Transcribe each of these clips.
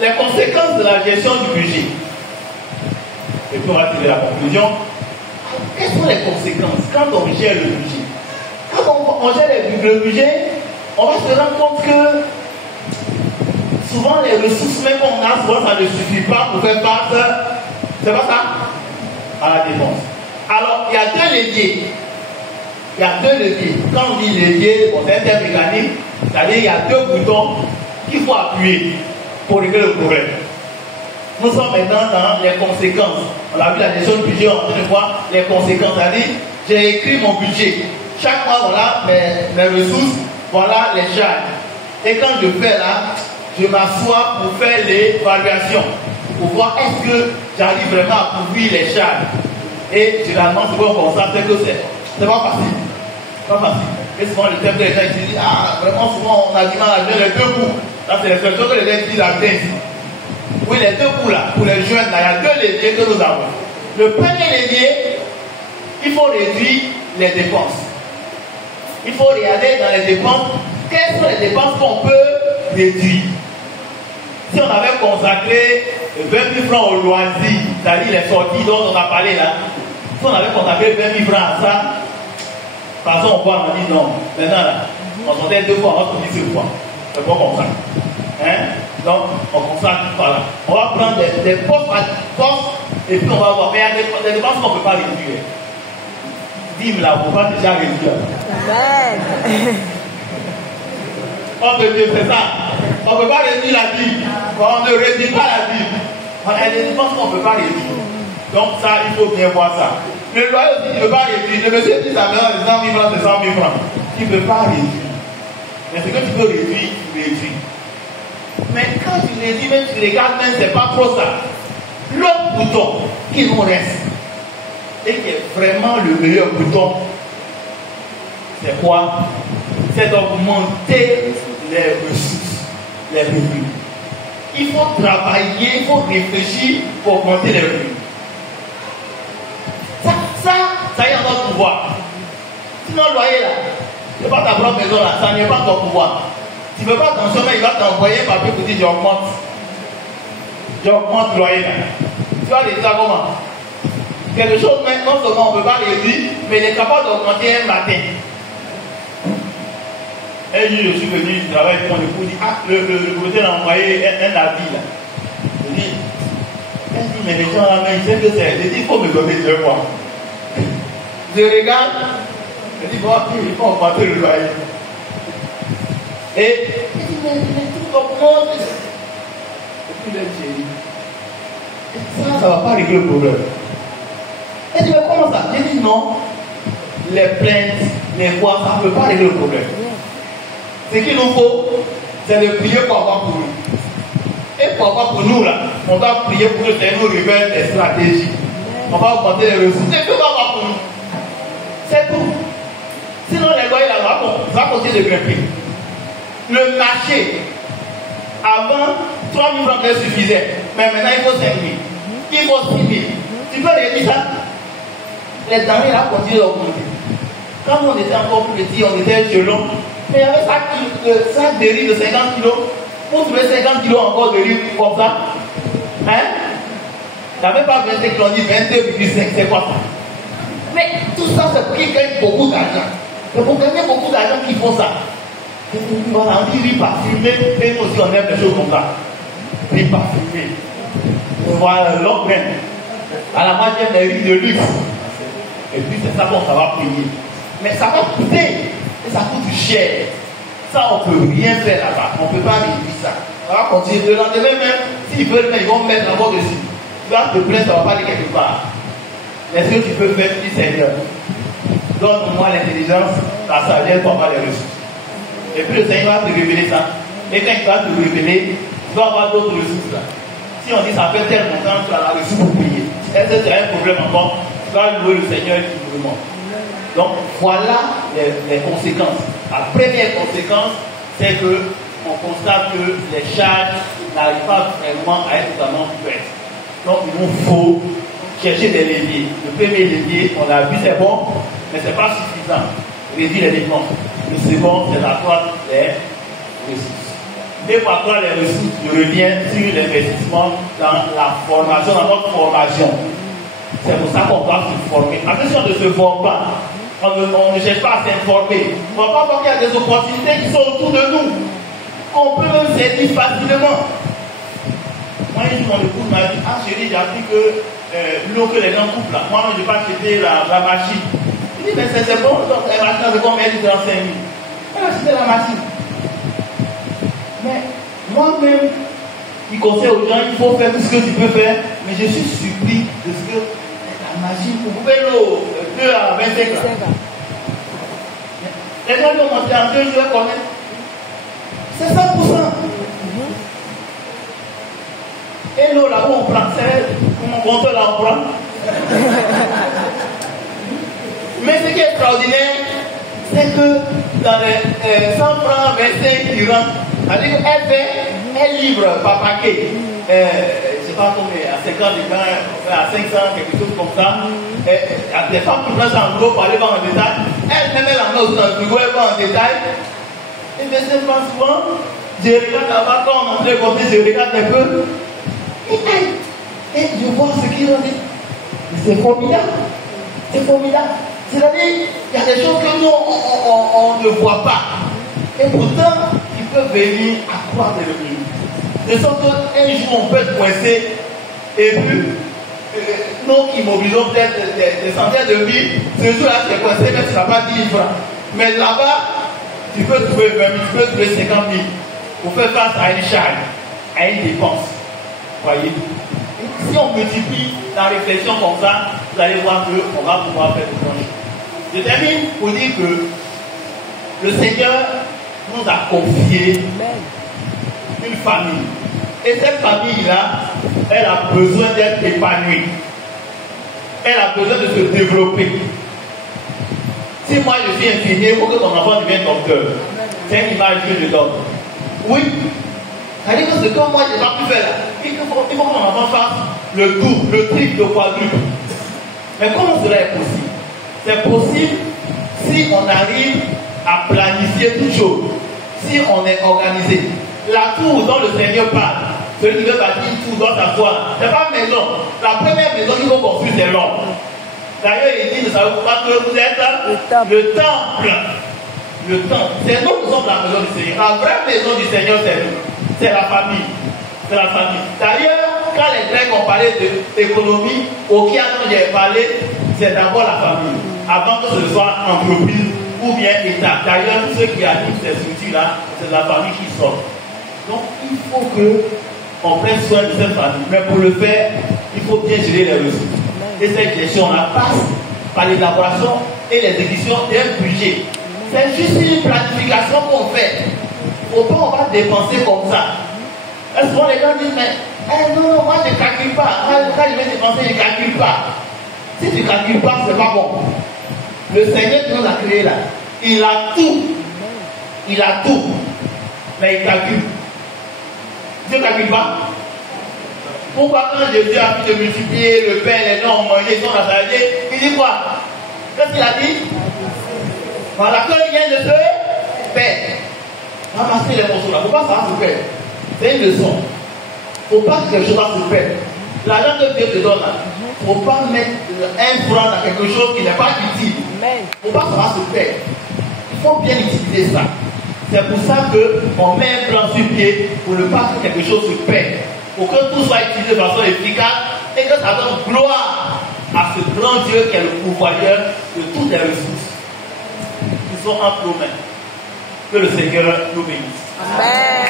les conséquences de la gestion du budget. Et puis on va tirer la conclusion. Quelles sont les conséquences quand on gère le budget? Quand on gère le budget, on va se rendre compte que souvent les ressources même qu'on a, souvent ça ne suffit pas pour faire face, c'est pas ça, à la dépense. Alors il y a deux leviers. Il y a deux leviers. Quand on dit levier, bon, c'est un terme mécanique, c'est-à-dire il y a deux boutons qu'il faut appuyer pour régler le problème. Nous sommes maintenant dans les conséquences. On a vu la gestion du budget, on peut voir les conséquences. C'est-à-dire, j'ai écrit mon budget. Chaque mois, voilà mes ressources, voilà les charges. Et quand je fais là, je m'assois pour faire l'évaluation, pour voir est-ce que j'arrive vraiment à couvrir les charges. Et généralement, souvent on constate que c'est pas facile. Pas facile. Et souvent, le thème des gens disent, ah, vraiment, souvent, on a du mal à jouer les deux coups. Là, c'est l'expression que les gens disent à ici. Oui, les deux coups là, pour les jeunes, là, il y a deux leviers que nous avons. Le premier levier, il faut réduire les dépenses. Il faut regarder dans les dépenses, quelles sont les dépenses qu'on peut réduire. Si on avait consacré 20 000 francs au loisir, c'est-à-dire les sorties dont on a parlé là, si on avait consacré 20 000 francs à ça, de toute façon, on voit, on dit non. Maintenant, là, on sortait 2 fois, on va se dire ce fois. C'est pas comme ça. Hein? Donc, on consacre par là. On va prendre des postes à postes et puis on va voir. Mais il y a des dépenses qu'on ne peut pas réduire. Dîme là, on ne peut pas déjà réduire. On peut dire, c'est ça. On ne peut pas réduire la dîme. On ne réduit pas la dîme. Il y a des dépenses qu'on ne peut pas réduire. Donc, ça, il faut bien voir ça. Le loyer aussi, il ne peut pas réduire. Le monsieur dit sa maison de 100 000 francs, c'est 100 000 francs. Il ne peut pas réduire. Mais ce que tu peux réduire, tu réduis. Mais quand tu réduis, même tu regardes, même c'est pas trop ça. L'autre bouton qui nous reste, et qui est vraiment le meilleur bouton, c'est quoi? C'est d'augmenter les ressources, les revenus. Il faut travailler, il faut réfléchir pour augmenter les revenus. Ça y est dans notre pouvoir. Sinon, le loyer là, c'est pas ta propre maison là, ça n'est pas ton pouvoir. Tu ne fais pas attention, mais il va t'envoyer un papier pour dire j'augmente le loyer là. Tu vas réduire ça comment? Quelque chose, non seulement on ne peut pas réduire, mais il est capable d'augmenter un matin. Un jour, je suis venu du travail, mon époux dit, ah, le propriétaire a envoyé un avis là. Je dis, mais les gens là, ils savent que c'est. Je dis, il faut me donner 2 mois. Je regarde, je dis, bon, il faut augmenter le loyer. Et il dit, mais tout augmente. Et puis j'ai dit, ça ne va pas régler le problème. Elle dit, mais comment ça? J'ai dit, non, les plaintes, les voix, ça ne peut pas régler le problème. Ce qu'il nous faut, c'est de prier pour avoir pour nous. Et pour avoir pour nous, là, on va prier pour que c'est nous révèle des stratégies. On va augmenter les ressources. C'est tout va avoir pour nous. C'est tout. Sinon, les loyers, là, va continuer de grimper. Le marché, avant, 3 000 francs suffisait. Mais maintenant, il faut 5 000. Il faut 6 000. Tu peux réduire ça? Les denrées, là, continuent d'augmenter. Quand on était encore plus petit, on était gelon. Mais il y avait sac de riz de 50 kilos. Pour trouver 50 kilos encore de riz comme ça. Hein? Il n'y avait pas 25 kilos, on dit 22,5, c'est quoi ça? Mais tout ça, c'est pour qu'ils gagnent beaucoup d'argent. C'est pour gagner beaucoup d'argent qu'ils font ça. Voilà, on dit riz parfumé, et nous aussi on aime des choses comme ça. Riz parfumé. Voilà, l'autre même. À la moitié des riz de luxe. Et puis c'est ça qu'on va payer. Mais ça va coûter. Et ça coûte cher. Ça, on ne peut rien faire là-bas. On ne peut pas réduire ça. Ça va continuer. Le lendemain même, s'ils veulent, ils vont mettre encore dessus. Tu vas te plaindre, ça ne va pas aller quelque part. Mais ce que tu peux faire, dis Seigneur, donne-moi l'intelligence, la sagesse pour avoir les ressources. Et puis le Seigneur va te révéler ça. Et quand il va te révéler, tu dois avoir d'autres ressources là. Si on dit ça fait tel montant, tu as la ressource pour payer. Est-ce que tu as un problème encore? Tu vas louer le Seigneur librement. Donc voilà les conséquences. La première conséquence, c'est que on constate que les charges n'arrivent pas vraiment à être totalement couvertes. Donc il nous faut chercher des leviers. Le premier levier, on l'a vu, c'est bon, mais ce n'est pas suffisant. Réduire les dépenses. Le second, c'est d'avoir les ressources. Et parfois les ressources, je reviens sur l'investissement dans la formation, dans notre formation. C'est pour ça qu'on doit se former. Parce que si on ne se forme pas, on ne cherche pas à s'informer. On ne va pas voir qu'il y a des opportunités qui sont autour de nous. On peut même servir facilement. Moi, un jour, mon épouse m'a dit, ah chérie, j'ai appris que l'eau que les gens coupent là, moi, je n'ai pas acheté la machine. Il dit, mais c'est bon, donc la machine, c'est combien? Elle dit 35 000. Elle a acheté la machine. Mais moi-même, il conseille aux gens, il faut faire tout ce que tu peux faire, mais je suis surpris de ce que la machine, vous pouvez l'eau 2 à 25 ans. Les gens l'ont monté en 2 jours, combien? C'est 100%. Et l'eau là où on prend, c'est mon compteur là on prend. Mais ce qui est extraordinaire, c'est que dans les 100 francs 25 qui rentrent, elle livre par paquet. Je ne sais pas combien, à 50 francs, à 500, quelque chose comme ça. Les femmes qui prennent ça en gros pour aller voir en détail, elle-même elle en met dans le frigo, elle va en détail. Et bien c'est pas souvent, je regarde là-bas, quand on entre côté, je regarde un peu. Et je vois ce qu'ils ont dit. C'est formidable. C'est formidable. C'est-à-dire, il y a des choses que nous, on ne voit pas. Et pourtant, ils peuvent venir accroître le pays. De sorte qu'un jour, on peut être coincé. Et puis, nous qui mobilisons peut-être des centaines de mille, ce jour-là, tu es coincé, même si tu n'as pas 10 000 francs. Mais là-bas, tu peux trouver 20 000, tu peux trouver 50 000 pour faire face à une charge, à une dépense. Voyez, si on multiplie la réflexion comme ça, vous allez voir qu'on va pouvoir faire de grandes choses. Je termine pour dire que le Seigneur nous a confié une famille. Et cette famille-là, elle a besoin d'être épanouie. Elle a besoin de se développer. Si moi je suis infirmier, il faut que mon enfant devienne docteur. C'est une image que je donne. Oui. C'est-à-dire que ce que moi je n'ai pas pu faire là, il faut que mon enfant fasse le double, le triple, le quadruple. Mais comment cela est possible? C'est possible si on arrive à planifier toutes choses, si on est organisé. La tour dont le Seigneur parle, celui qui veut bâtir une tour doit s'asseoir. Ce n'est pas une maison. La première maison qu'il faut construire, c'est l'homme. D'ailleurs, il dit, ne savez-vous pas que vous êtes le temple. Le temple. C'est nous qui sommes la maison du Seigneur. La vraie maison du Seigneur, c'est nous. C'est la famille. C'est la famille. D'ailleurs, quand les Grecs ont parlé d'économie, auquel j'ai parlé, c'est d'abord la famille. Avant que ce soit entreprise ou bien État. D'ailleurs, ceux qui animent ces structures-là, c'est la famille qui sort. Donc, il faut qu'on prenne soin de cette famille. Mais pour le faire, il faut bien gérer les ressources. Et cette gestion-là passe par l'élaboration et l'exécution d'un budget. C'est juste une planification qu'on fait. Autant on va dépenser comme ça. Et souvent les gens disent, mais non, moi je ne calcule pas. Quand je vais dépenser, je ne calcule pas. Si tu ne calcules pas, ce n'est pas bon. Le Seigneur qui nous a créé là, il a tout. Il a tout. Mais il calcule. Dieu ne calcule pas. Pourquoi quand Jésus a pu de multiplier le pain, les gens ont mangé, ils sont rassasiés, il dit quoi? Qu'est-ce qu'il a dit? Voilà, que rien ne se perd. Ramasser les morceaux là, il ne faut pas ça se perdre. C'est une leçon. Il ne faut pas que quelque chose se perde. L'argent que Dieu te donne là, il ne faut pas mettre un franc dans quelque chose qui n'est pas utile. Il ne faut pas que ça se perdre. Il faut bien utiliser ça. C'est pour ça qu'on met un plan sur pied pour ne pas que quelque chose se perde. Pour que tout soit utilisé de façon efficace et que ça donne gloire à ce grand Dieu qui est le pourvoyeur de toutes les ressources qui sont entre nos mains. Que le Seigneur nous bénisse. Amen.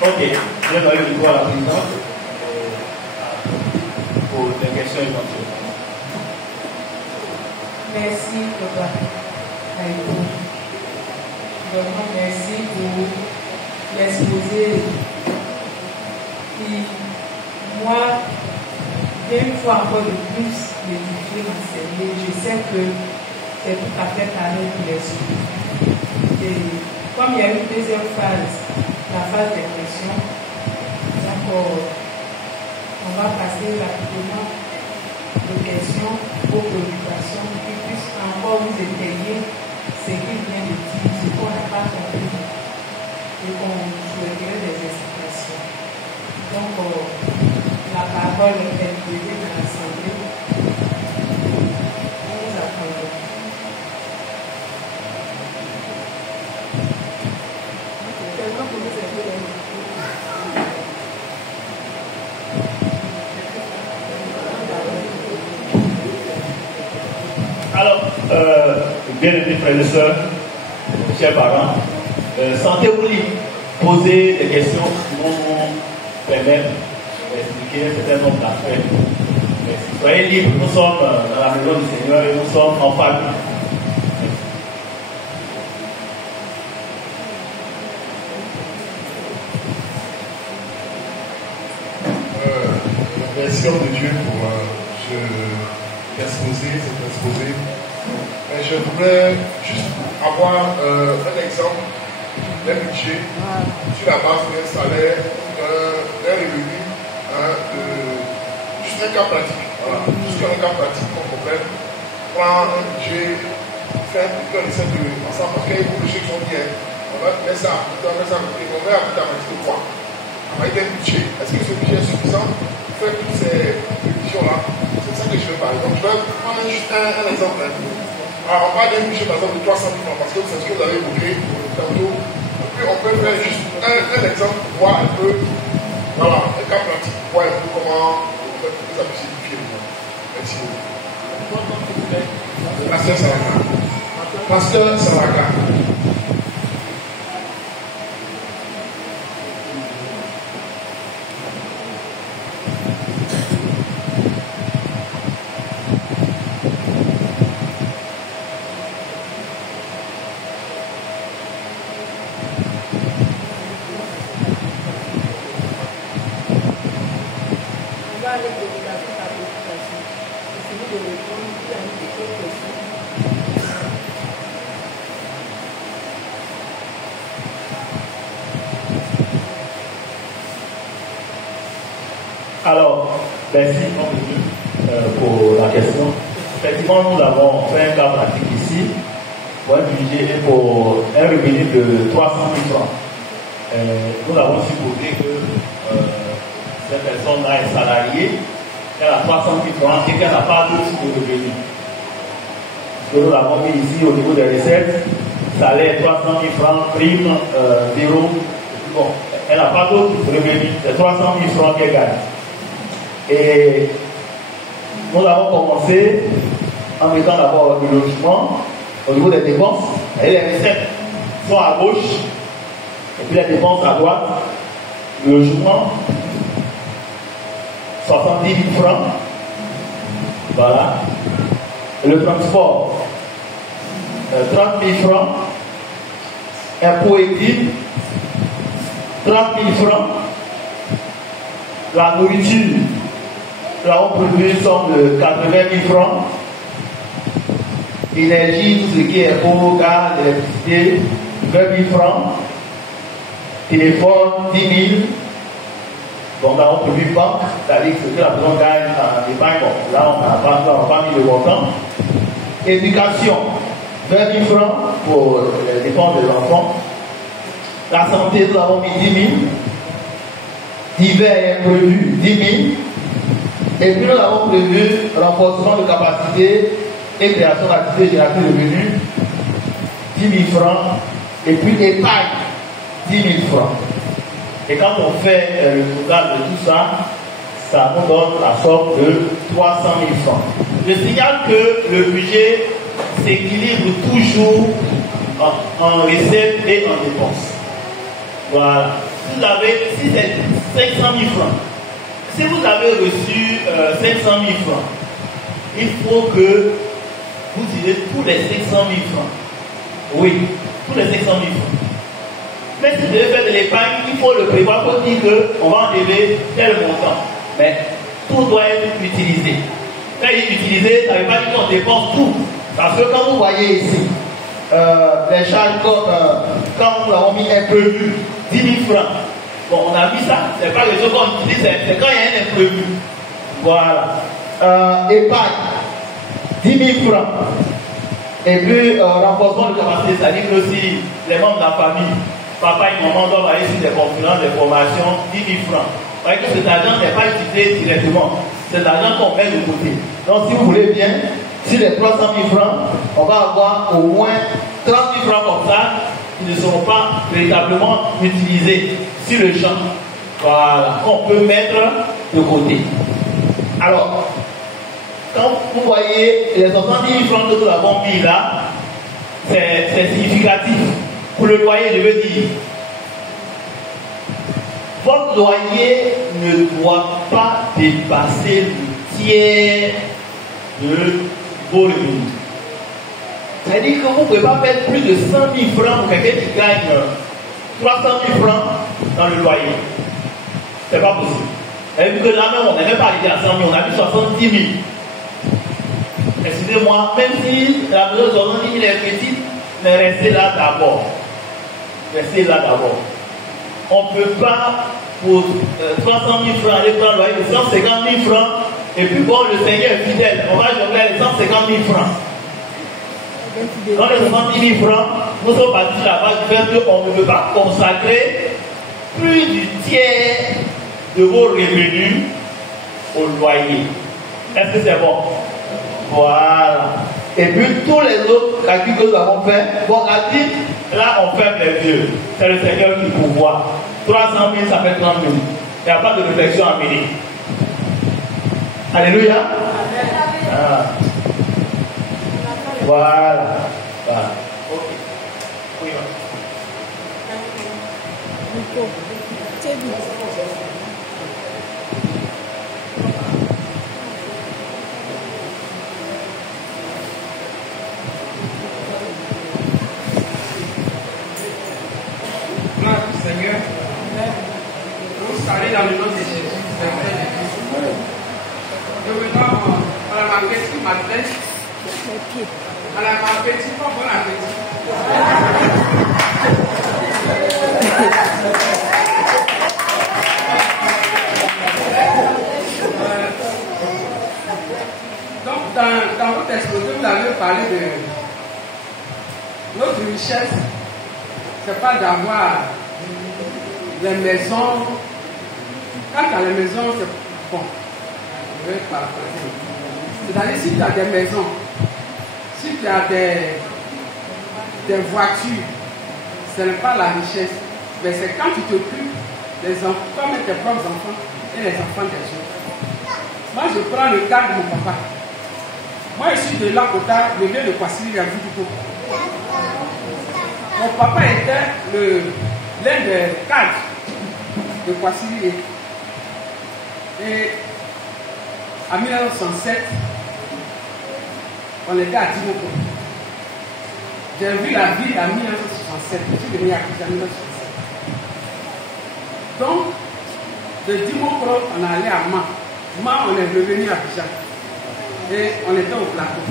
Ok, je vais donner le micro à la présidente pour des questions éventuelles. Merci, papa. Vraiment, merci pour l'exposé. Et moi, une fois encore de plus, l'éduquer, m'enseigner, je sais que c'est tout à fait pareil pour les autres. Et comme il y a une deuxième phase, la phase des questions, donc on va passer rapidement vos questions, vos préoccupations, qui puisse encore vous étayer ce qu'il vient de dire, ce qu'on n'a pas compris, et qu'on souhaiterait des explications. Donc, la parole est posée dans l'Assemblée. Nous vous attendons. Alors, bien aimés frères et sœurs, chers parents, sentez-vous libre, posez des questions qui vont nous permettre d'expliquer un certain nombre d'affaires. Soyez libres, nous sommes dans la maison du Seigneur et nous sommes en famille. Merci homme de Dieu pour cet exposé. Mais je voudrais juste avoir un exemple d'un budget sur la base d'un salaire, d'un revenu, juste un cas pratique. Voilà. Juste un cas pratique qu'on comprenne. Prendre un budget, faire plutôt un essai de ensemble parce qu'il y a beaucoup de choses qui sont bien. On va mettre ça, on va mettre ça, on va appliquer à partir de quoi? Avec un budget. Est-ce que ce budget est suffisant? Faire toutes ces prévisions-là, c'est ça que je veux parler. Donc, je vais prendre juste un exemple. Alors, on parle d'un budget, par exemple, de 300 000 francs, parce que c'est ce que vous avez évoqué tantôt. Et puis, on peut faire juste un exemple pour voir un peu, voilà, un cas pratique, pour voir un peu comment on peut les simplifier. Merci beaucoup. Pasteur Saraka. Pasteur Saraka. Alors, merci pour la question. Effectivement, nous avons fait un cas pratique ici pour un budget pour un revenu de 300 000 francs. Nous avons supposé que cette personne-là est salariée, qu'elle a 300 000 francs et qu'elle n'a pas d'autre type de revenu. Ce que nous avons mis ici au niveau des recettes, salaire 300 000 francs, prime, bureau. Bon, elle n'a pas d'autre revenu, c'est 300 000 francs qu'elle gagne. Et nous avons commencé en mettant d'abord le logement au niveau des dépenses, et les recettes sont à gauche, et puis les dépenses à droite. Le logement, 70 000 francs, voilà. Le transport, 30 000 francs. Impôt et dîmes, 30 000 francs. La nourriture, là on prévu une somme de 80 000 francs. Énergie, tout ce qui est eau, gaz, électricité, 20 000 francs. Téléphone, 10 000. Donc là on prévu banque, c'est-à-dire ce que la personne gagne en épargne. Bon, là on n'a pas mis le montant. Éducation, 20 000 francs pour les dépenses des enfants. La santé, nous avons mis 10 000. Divers est prévu 10 000. Et puis nous avons prévu renforcement de capacité et création d'activités génératrices de revenus, 10 000 francs. Et puis épargne, 10 000 francs. Et quand on fait le total de tout ça, ça nous donne la somme de 300 000 francs. Je signale que le budget s'équilibre toujours en recettes et en dépenses. Voilà. Vous avez, si c'est 500 000 francs, si vous avez reçu 500 000 francs, il faut que vous tirez tous les 500 000 francs. Oui, tous les 500 000 francs. Mais si vous devez faire de l'épargne, il faut le prévoir pour dire qu'on va enlever tel montant. Mais tout doit être utilisé. Quand il est utilisé, ça ne veut pas dire qu'on dépense tout. Parce que quand vous voyez ici, les charges quand nous avons mis imprévu, 10 000 francs. Bon, on a mis ça, c'est pas les choses qu'on utilise, c'est quand il y a un imprévu. Voilà. épargne, 10 000 francs. Et puis, renforcement de capacité, c'est-à-dire que si les membres de la famille, papa et maman doivent aller sur des conférences, des formations, 10 000 francs. Vous voyez que cet argent n'est pas utilisé directement. C'est l'argent qu'on met de côté. Donc, si vous voulez bien, sur les 300 000 francs, on va avoir au moins 30 000 francs comme ça qui ne seront pas véritablement utilisés sur le champ. Voilà, on peut mettre de côté. Alors, quand vous voyez les 70 000 francs que nous avons mis là, c'est significatif. Pour le loyer, je veux dire, votre loyer ne doit pas dépasser le tiers de vos revenus. C'est-à-dire que vous ne pouvez pas mettre plus de 100 000 francs pour quelqu'un qui gagne 300 000 francs dans le loyer. C'est pas possible. Et vu que là même, on n'est même pas arrivé à 100 000, on a mis 70 000. Excusez-moi, même si la maison de 70 000 est petite, mais restez là d'abord. Restez là d'abord. On ne peut pas, pour 300 000 francs, aller prendre le loyer de 150 000 francs, et puis bon, le Seigneur est fidèle, on va jongler les 150 000 francs. Dans les 70 000 francs, nous sommes partis là-bas du fait qu'on ne peut pas consacrer plus du tiers de vos revenus au loyer. Est-ce que c'est bon? Voilà. Et puis tous les autres calculs que nous avons fait, bon, a dit, là on ferme les yeux. C'est le Seigneur qui pourvoit. 300 000, ça fait 30 000. Il n'y a pas de réflexion à mener. Alléluia. Ah. Voilà. Voilà. Ok. Oui, Seigneur, vous allez dans le nom de Jésus, je veux dire, à la marquette qui m'adresse, à la marquette qui pas bon appétit. Donc, dans votre exposé, vous avez parlé de notre richesse. C'est pas d'avoir les maisons. Quand tu as les maisons, c'est bon. Je vais paraphraser. C'est-à-dire, si tu as des maisons, si tu as des voitures, ce n'est pas la richesse. Mais c'est quand tu t'occupes des enfants, comme tes propres enfants et les enfants des autres. Moi, je prends le cas de mon papa. Moi, je suis de Lakota, le lieu de Kwasili, à Vituko. Mon papa était l'un des cadres de Kwasili. Et en 1967, on était à Dimoko. J'ai vu la ville en 1967. Je suis venu à Abidjan en 1967. Donc, de Dimoko, on allait à Ma. Ma, on est revenu à Abidjan. Et on était au plateau.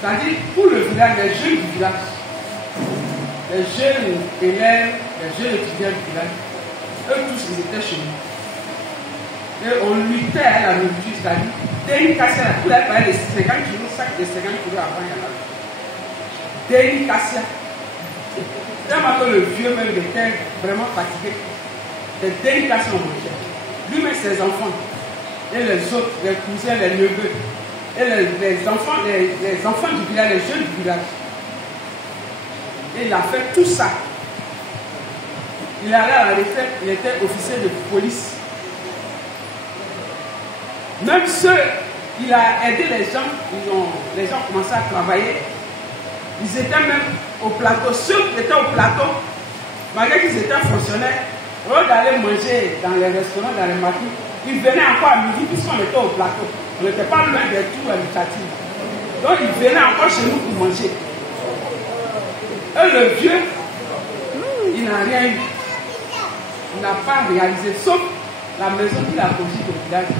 C'est-à-dire, pour le village, les jeunes du village, les jeunes élèves, les jeunes étudiants du village, eux tous, ils étaient chez nous. Et on luttait à la nourriture, c'est-à-dire, dès une cassia, tout le monde parlait de 50 kilos, sac de 50 kilos avant, il y a là. Dès une cassia. Tellement que le vieux même était vraiment fatigué. Dès une cassia, on mangeait. Lui-même, ses enfants, et les autres, les cousins, les neveux, et les enfants du village, les jeunes du village. Et il a fait tout ça. Il allait à la retraite, il était officier de police. Même ceux, il a aidé les gens, les gens ont commencé à travailler. Ils étaient même au plateau. Ceux qui étaient au plateau, malgré qu'ils étaient fonctionnaires, au lieu d'aller manger dans les restaurants, dans les marchés, ils venaient encore à midi puisqu'on était au plateau. On n'était pas loin des tours habitatives. Donc ils venaient encore chez nous pour manger. Et le vieux, il n'a rien eu. Il n'a pas réalisé, sauf la maison qu'il a construite au village.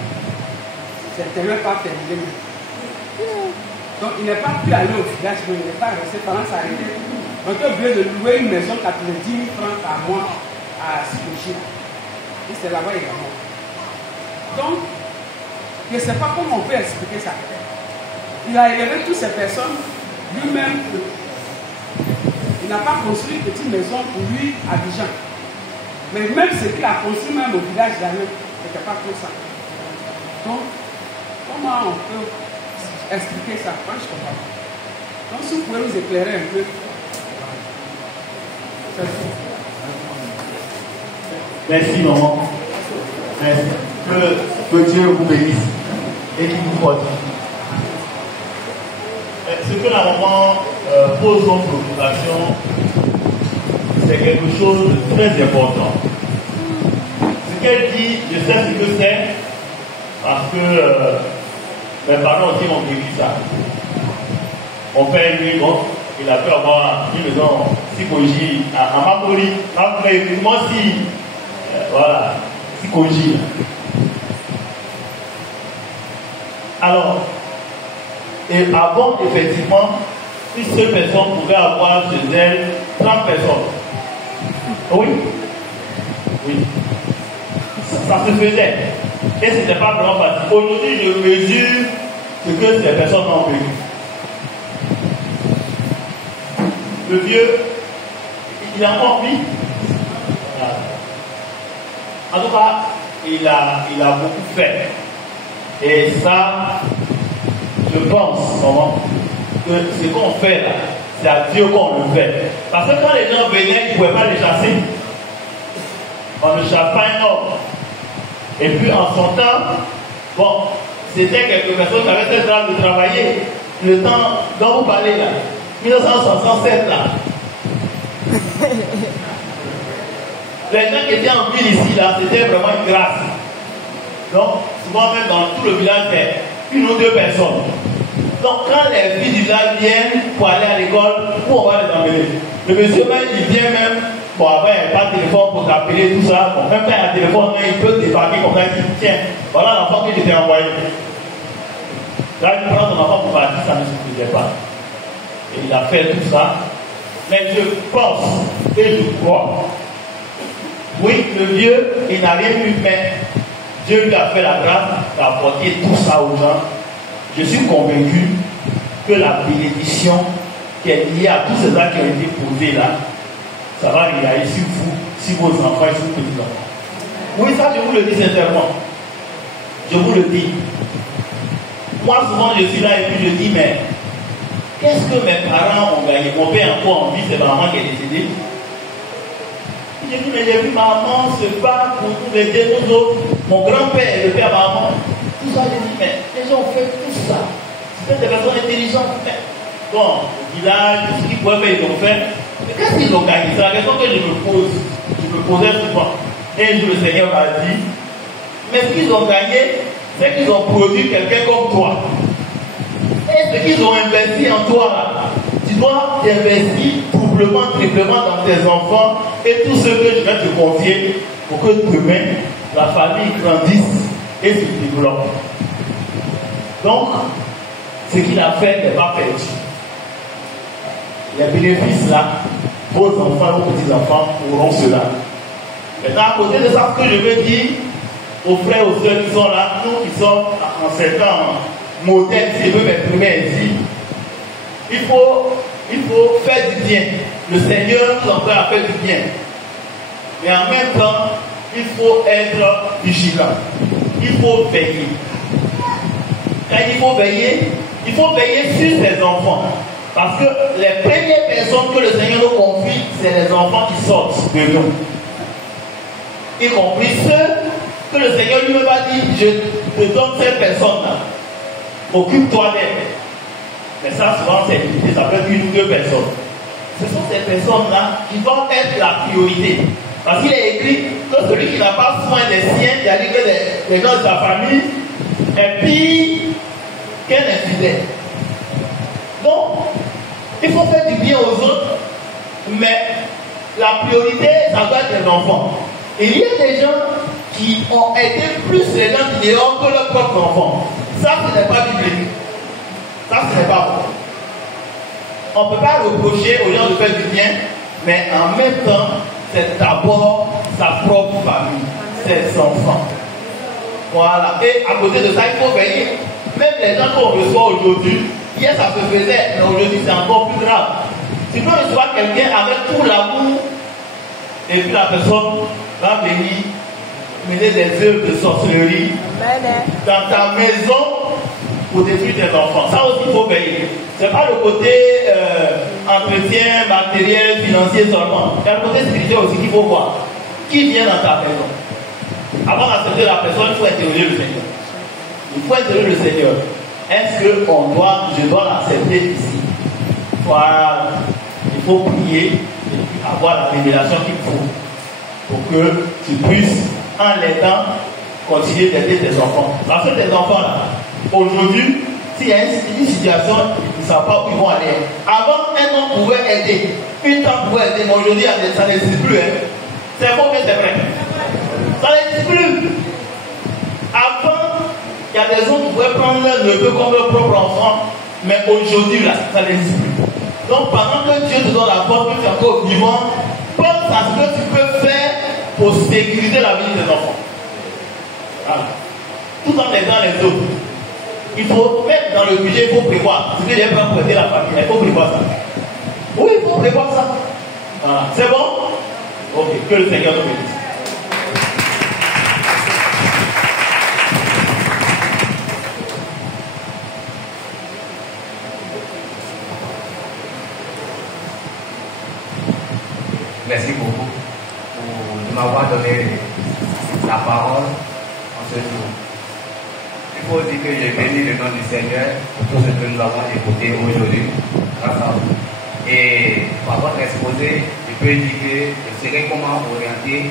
C'était même pas terminé. Donc il n'est pas pu aller au village, mais il n'est pas resté pendant sa retraite. On était obligé de louer une maison 90 000 francs par mois à Sikochi. Et c'est là-bas il est mort. Donc, Je ne sais pas comment on peut expliquer ça. Il a élevé toutes ces personnes lui-même. Il n'a pas construit une petite maison pour lui à Dijon. Mais même ce qu'il a construit même au village d'Allen, ce n'était pas tout ça. Donc, comment on peut expliquer ça? Moi, je ne comprends pas. Donc, si vous pouvez nous éclairer un peu. Merci, maman. Merci. Que Dieu vous bénisse et qu'il vous protège. Ce que la maman pose comme préoccupation, c'est quelque chose de très important. Ce qu'elle dit, je sais ce que c'est, parce que mes parents aussi m'ont vécu ça. Mon père, lui, bon, il a pu avoir une maison psychologie à Mapoli. Moi, si, voilà, psychologie. Alors, et avant, effectivement, une seule personne pouvait avoir chez elle 30 personnes. Oui. Oui. Ça se faisait. Et ce n'était pas vraiment facile. Aujourd'hui, je mesure ce que ces personnes ont vécu. Le vieux, il a encore vie. En tout cas, il a beaucoup fait. Et ça, je pense vraiment que ce qu'on fait là, c'est à Dieu qu'on le fait. Parce que quand les gens venaient, ils ne pouvaient pas les chasser. On ne chasse pas un homme. Et puis en son temps, bon, c'était quelques personnes qui avaient cette âme de travailler. Le temps dont vous parlez là, 1967 là. Les gens qui étaient en ville ici là, c'était vraiment une grâce. Donc, souvent même dans tout le village, c'est une ou deux personnes. Donc, quand les filles du village viennent pour aller à l'école, où on va les emmener? Le monsieur même, il vient même, bon, après, il n'y a pas de téléphone pour t'appeler, tout ça. Bon, même quand il y a un téléphone, il peut débarquer comme ça, il dit, tiens, voilà l'enfant que je t'ai envoyé. Là, il prend son enfant pour partir, ça ne se faisait pas. Et il a fait tout ça. Mais je pense et je crois. Oui, le vieux, il n'a rien pu, mais Dieu lui a fait la grâce d'apporter tout ça aux gens. Je suis convaincu que la bénédiction qui est liée à tous ces actes qui ont été posés là, ça va réaliser sur vous, si vos enfants et sur vos petits-enfants. Oui, ça je vous le dis sincèrement. Je vous le dis. Moi souvent je suis là et puis je dis, mais qu'est-ce que mes parents ont gagné? Mon père encore en vie, c'est maman qui est décédée. J'ai dit, mais j'ai vu maman se battre pour nous aider, nous autres. Mon grand-père, le père maman. Tout ça, j'ai dit, mais les gens ont fait tout ça. C'était des personnes intelligentes. Bon, au village, tout ce qu'ils pouvaient faire, ils l'ont fait. Mais qu'est-ce qu'ils ont gagné? C'est la question que je me posais souvent. Et un jour, le Seigneur m'a dit, mais ce qu'ils ont gagné, c'est qu'ils ont produit quelqu'un comme toi. Et ce qu'ils ont investi en toi, là, tu dois t'investir doublement, triplement dans tes enfants et tout ce que je vais te confier pour que demain, la famille grandisse et se développe. Donc, ce qu'il a fait n'est pas perdu. Les bénéfices là, vos enfants, vos petits-enfants auront cela. Maintenant, à côté de ça, ce que je veux dire aux frères, aux soeurs qui sont là, nous qui sommes en ces temps modernes, si je veux m'exprimer ici, il faut faire du bien. Le Seigneur nous envoie à faire du bien. Mais en même temps, il faut être vigilant. Il faut veiller. Quand il faut veiller sur ses enfants. Parce que les premières personnes que le Seigneur nous confie, c'est les enfants qui sortent de nous. Y compris ceux que le Seigneur lui va dire, je te donne ces personnes-là. Occupe-toi d'elles. Mais ça, souvent, c'est limité, ça peut être une ou deux personnes. Ce sont ces personnes-là qui vont être la priorité. Parce qu'il est écrit que celui qui n'a pas soin des siens, c'est-à-dire que les gens de sa famille, est pire qu'un infidèle. Donc, il faut faire du bien aux autres, mais la priorité, ça doit être les enfants. Il y a des gens qui ont été plus les gens qui dehors que leurs propres enfants. Ça, ce n'est pas biblique. Ça, ce n'est pas bon. On ne peut pas reprocher aux gens de faire du bien, mais en même temps, c'est d'abord sa propre famille, ses enfants. Voilà. Et à côté de ça, il faut veiller. Même les gens qu'on reçoit aujourd'hui, hier ça se faisait, mais aujourd'hui c'est encore plus grave. Tu peux recevoir quelqu'un avec tout l'amour, et puis la personne va venir mener des œuvres de sorcellerie dans ta maison pour détruire tes enfants. Ça aussi, il faut veiller. Ce n'est pas le côté entretien, matériel, financier seulement. Il y a le côté spirituel aussi qu'il faut voir. Qui vient dans ta maison? Avant d'accepter la personne, il faut interroger le Seigneur. Il faut interroger le Seigneur. Est-ce que je dois l'accepter ici? Voilà. Il faut prier et puis avoir la révélation qu'il faut pour que tu puisses, en l'aidant, continuer d'aider tes enfants. Parce que tes enfants là, aujourd'hui, s'il y a une situation, ils ne savent pas où ils vont aller. Avant, un homme pouvait aider, une femme pouvait aider, mais aujourd'hui, ça n'existe plus. Hein. C'est faux, mais c'est vrai. Ça n'existe plus. Avant, il y a des gens qui pouvaient prendre leur neveu comme leur propre enfant, mais aujourd'hui, là, ça n'existe plus. Donc, pendant que Dieu te donne la force, que tu es encore vivant, pense à ce que tu peux faire pour sécuriser la vie de tes enfants. Voilà. Tout en aidant les autres. Il faut mettre dans le budget, il faut prévoir. Ce que j'ai pas pour aider la famille, il faut prévoir ça. Oui, il faut prévoir ça. Voilà. C'est bon? Ok, que le Seigneur nous bénisse. Merci beaucoup pour m'avoir donné la parole en ce jour. Il faut dire que j'ai béni le nom du Seigneur pour tout ce que nous avons écouté aujourd'hui grâce à vous. Et par votre exposé, je peux dire que je serai comment orienter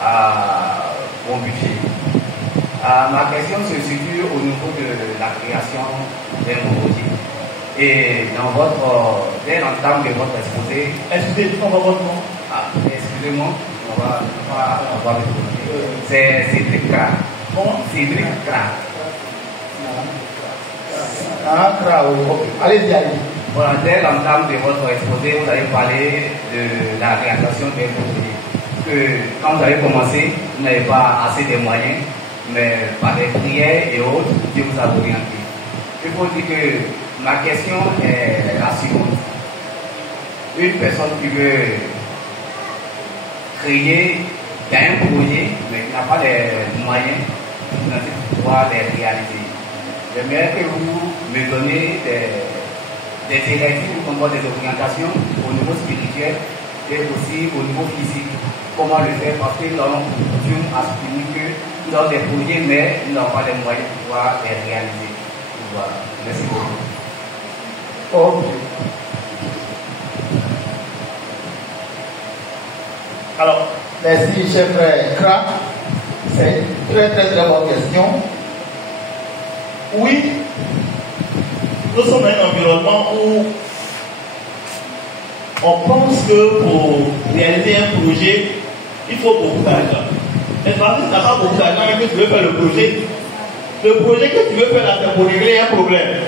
à mon budget. Ma question se situe au niveau de la création d'un projet. Et dans dès l'entame de votre exposé, excusez-moi, votre nom. Excusez-moi, on va c'est Cédric Kra. Comment? Cédric Kra. Kra, oui. Allez-y, allez. Voilà, dès l'entame de votre exposé, vous avez parlé de la réalisation d'un projet. Que quand vous avez commencé, vous n'avez pas assez de moyens, mais par des prières et autres, Dieu vous a orienté. Il faut dire que ma question est la suivante. Une personne qui veut créer un projet, mais qui n'a pas les moyens de pouvoir les réaliser. J'aimerais que vous me donniez des directives ou des orientations au niveau spirituel et aussi au niveau physique. Comment le faire? Parce que nous avons coutume à soutenir que nous avons des projets, mais nous n'avons pas les moyens de pouvoir les réaliser. Voilà. Merci beaucoup. Ok. Alors, merci, cher frère Kra. C'est une très très bonne question. Oui, nous sommes dans un environnement où on pense que pour réaliser un projet, il faut beaucoup d'argent. Mais parce que tu n'as pas beaucoup d'argent et que tu veux faire le projet que tu veux faire là, c'est pour régler un problème.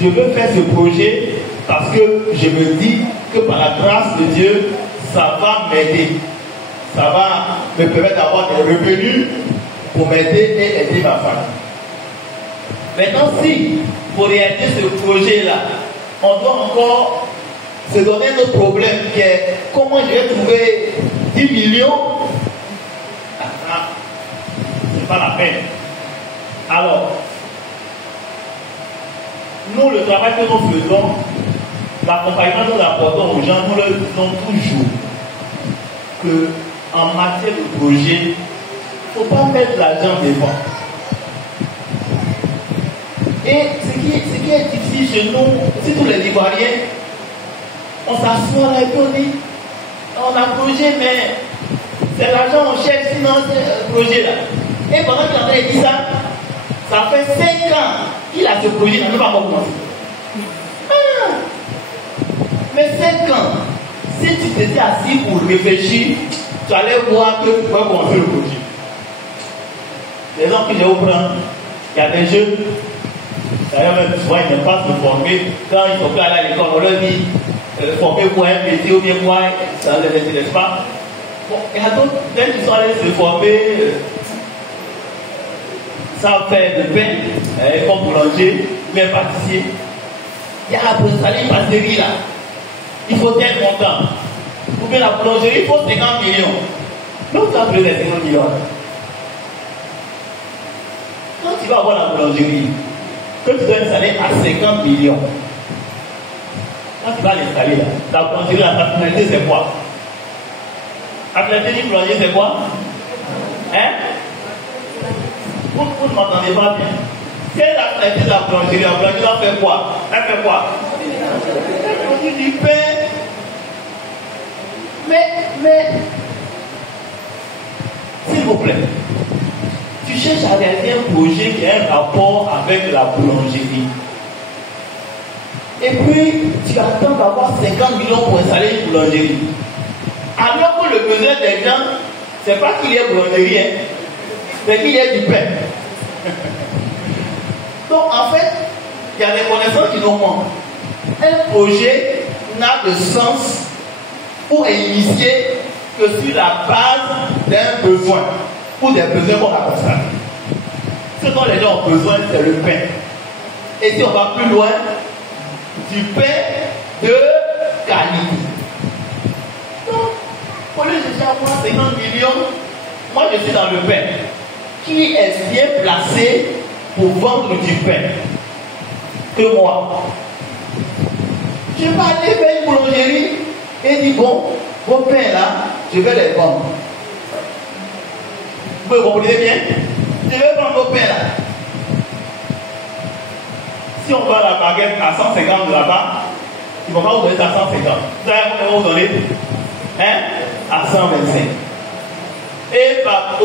Je veux faire ce projet parce que je me dis que par la grâce de Dieu, ça va m'aider. Ça va me permettre d'avoir des revenus pour m'aider et aider ma famille. Maintenant, si pour réaliser ce projet-là, on doit encore se donner notre problème qui est comment je vais trouver 10 millions, c'est pas la peine. Alors, nous, le travail que nous faisons, l'accompagnement que nous apportons aux gens, nous leur disons toujours que en matière de projet, il ne faut pas mettre l'argent devant. Et ce qui est difficile chez nous, c'est tous les Ivoiriens, on s'assoit là et puis on dit, on a un projet, mais c'est l'argent on cherche, sinon c'est le projet là. Et pendant qu'il en a dit ça, ça fait 5 ans qu'il a ce projet, il n'a même pas commencé. Mais 5 ans, si tu t'étais assis pour réfléchir, tu allais voir que tu peux commencer le projet. Les gens que je vous prends, il y a des jeunes, d'ailleurs même souvent ils n'aiment pas se former. Quand ils sont plus allés à l'école, on leur dit former pour un métier ou bien quoi, ça ne les intéresse pas. Bon, il y a d'autres, dès qu'ils sont allés se former, sans faire de pain, comme boulanger, ou bien pâtissier. Il y a la pâtisserie là. Il faut tel montant. Ou bien la boulangerie, il faut 50 millions. Donc tu as besoin de 50 millions. Quand tu vas avoir la boulangerie, que tu dois installer à 50 millions. Quand tu vas l'installer là, la boulangerie, la finalité c'est quoi? La finalité du boulanger c'est quoi? Hein? Vous ne m'entendez pas bien. Quelle est la finalité de la boulangerie? La boulangerie va faire quoi? Elle fait quoi? Elle produit du pain. Mais, s'il vous plaît, tu cherches à réaliser un projet qui a un rapport avec la boulangerie. Et puis, tu attends d'avoir 50 millions pour installer une boulangerie. Alors que le besoin des gens, c'est pas qu'il y ait boulangerie, hein, c'est qu'il y ait du pain. Donc, en fait, il y a des connaissances qui nous manquent. Un projet n'a de sens pour initier que sur la base d'un besoin ou des besoins qu'on a constatés. Ce dont les gens ont besoin, c'est le pain. Et si on va plus loin, du pain de qualité. Donc, au lieu de chercher à avoir 50 millions, moi je suis dans le pain. Qui est bien placé pour vendre du pain que moi? Je vais aller vers une boulangerie et dire bon, vos pains là, je vais les vendre. Vous comprenez bien? Je vais vendre vos pains là. Si on vend la baguette à 150 de là-bas, ils ne vont pas vous donner à 150. Vous savez combien vous donner? Hein? À 125. Et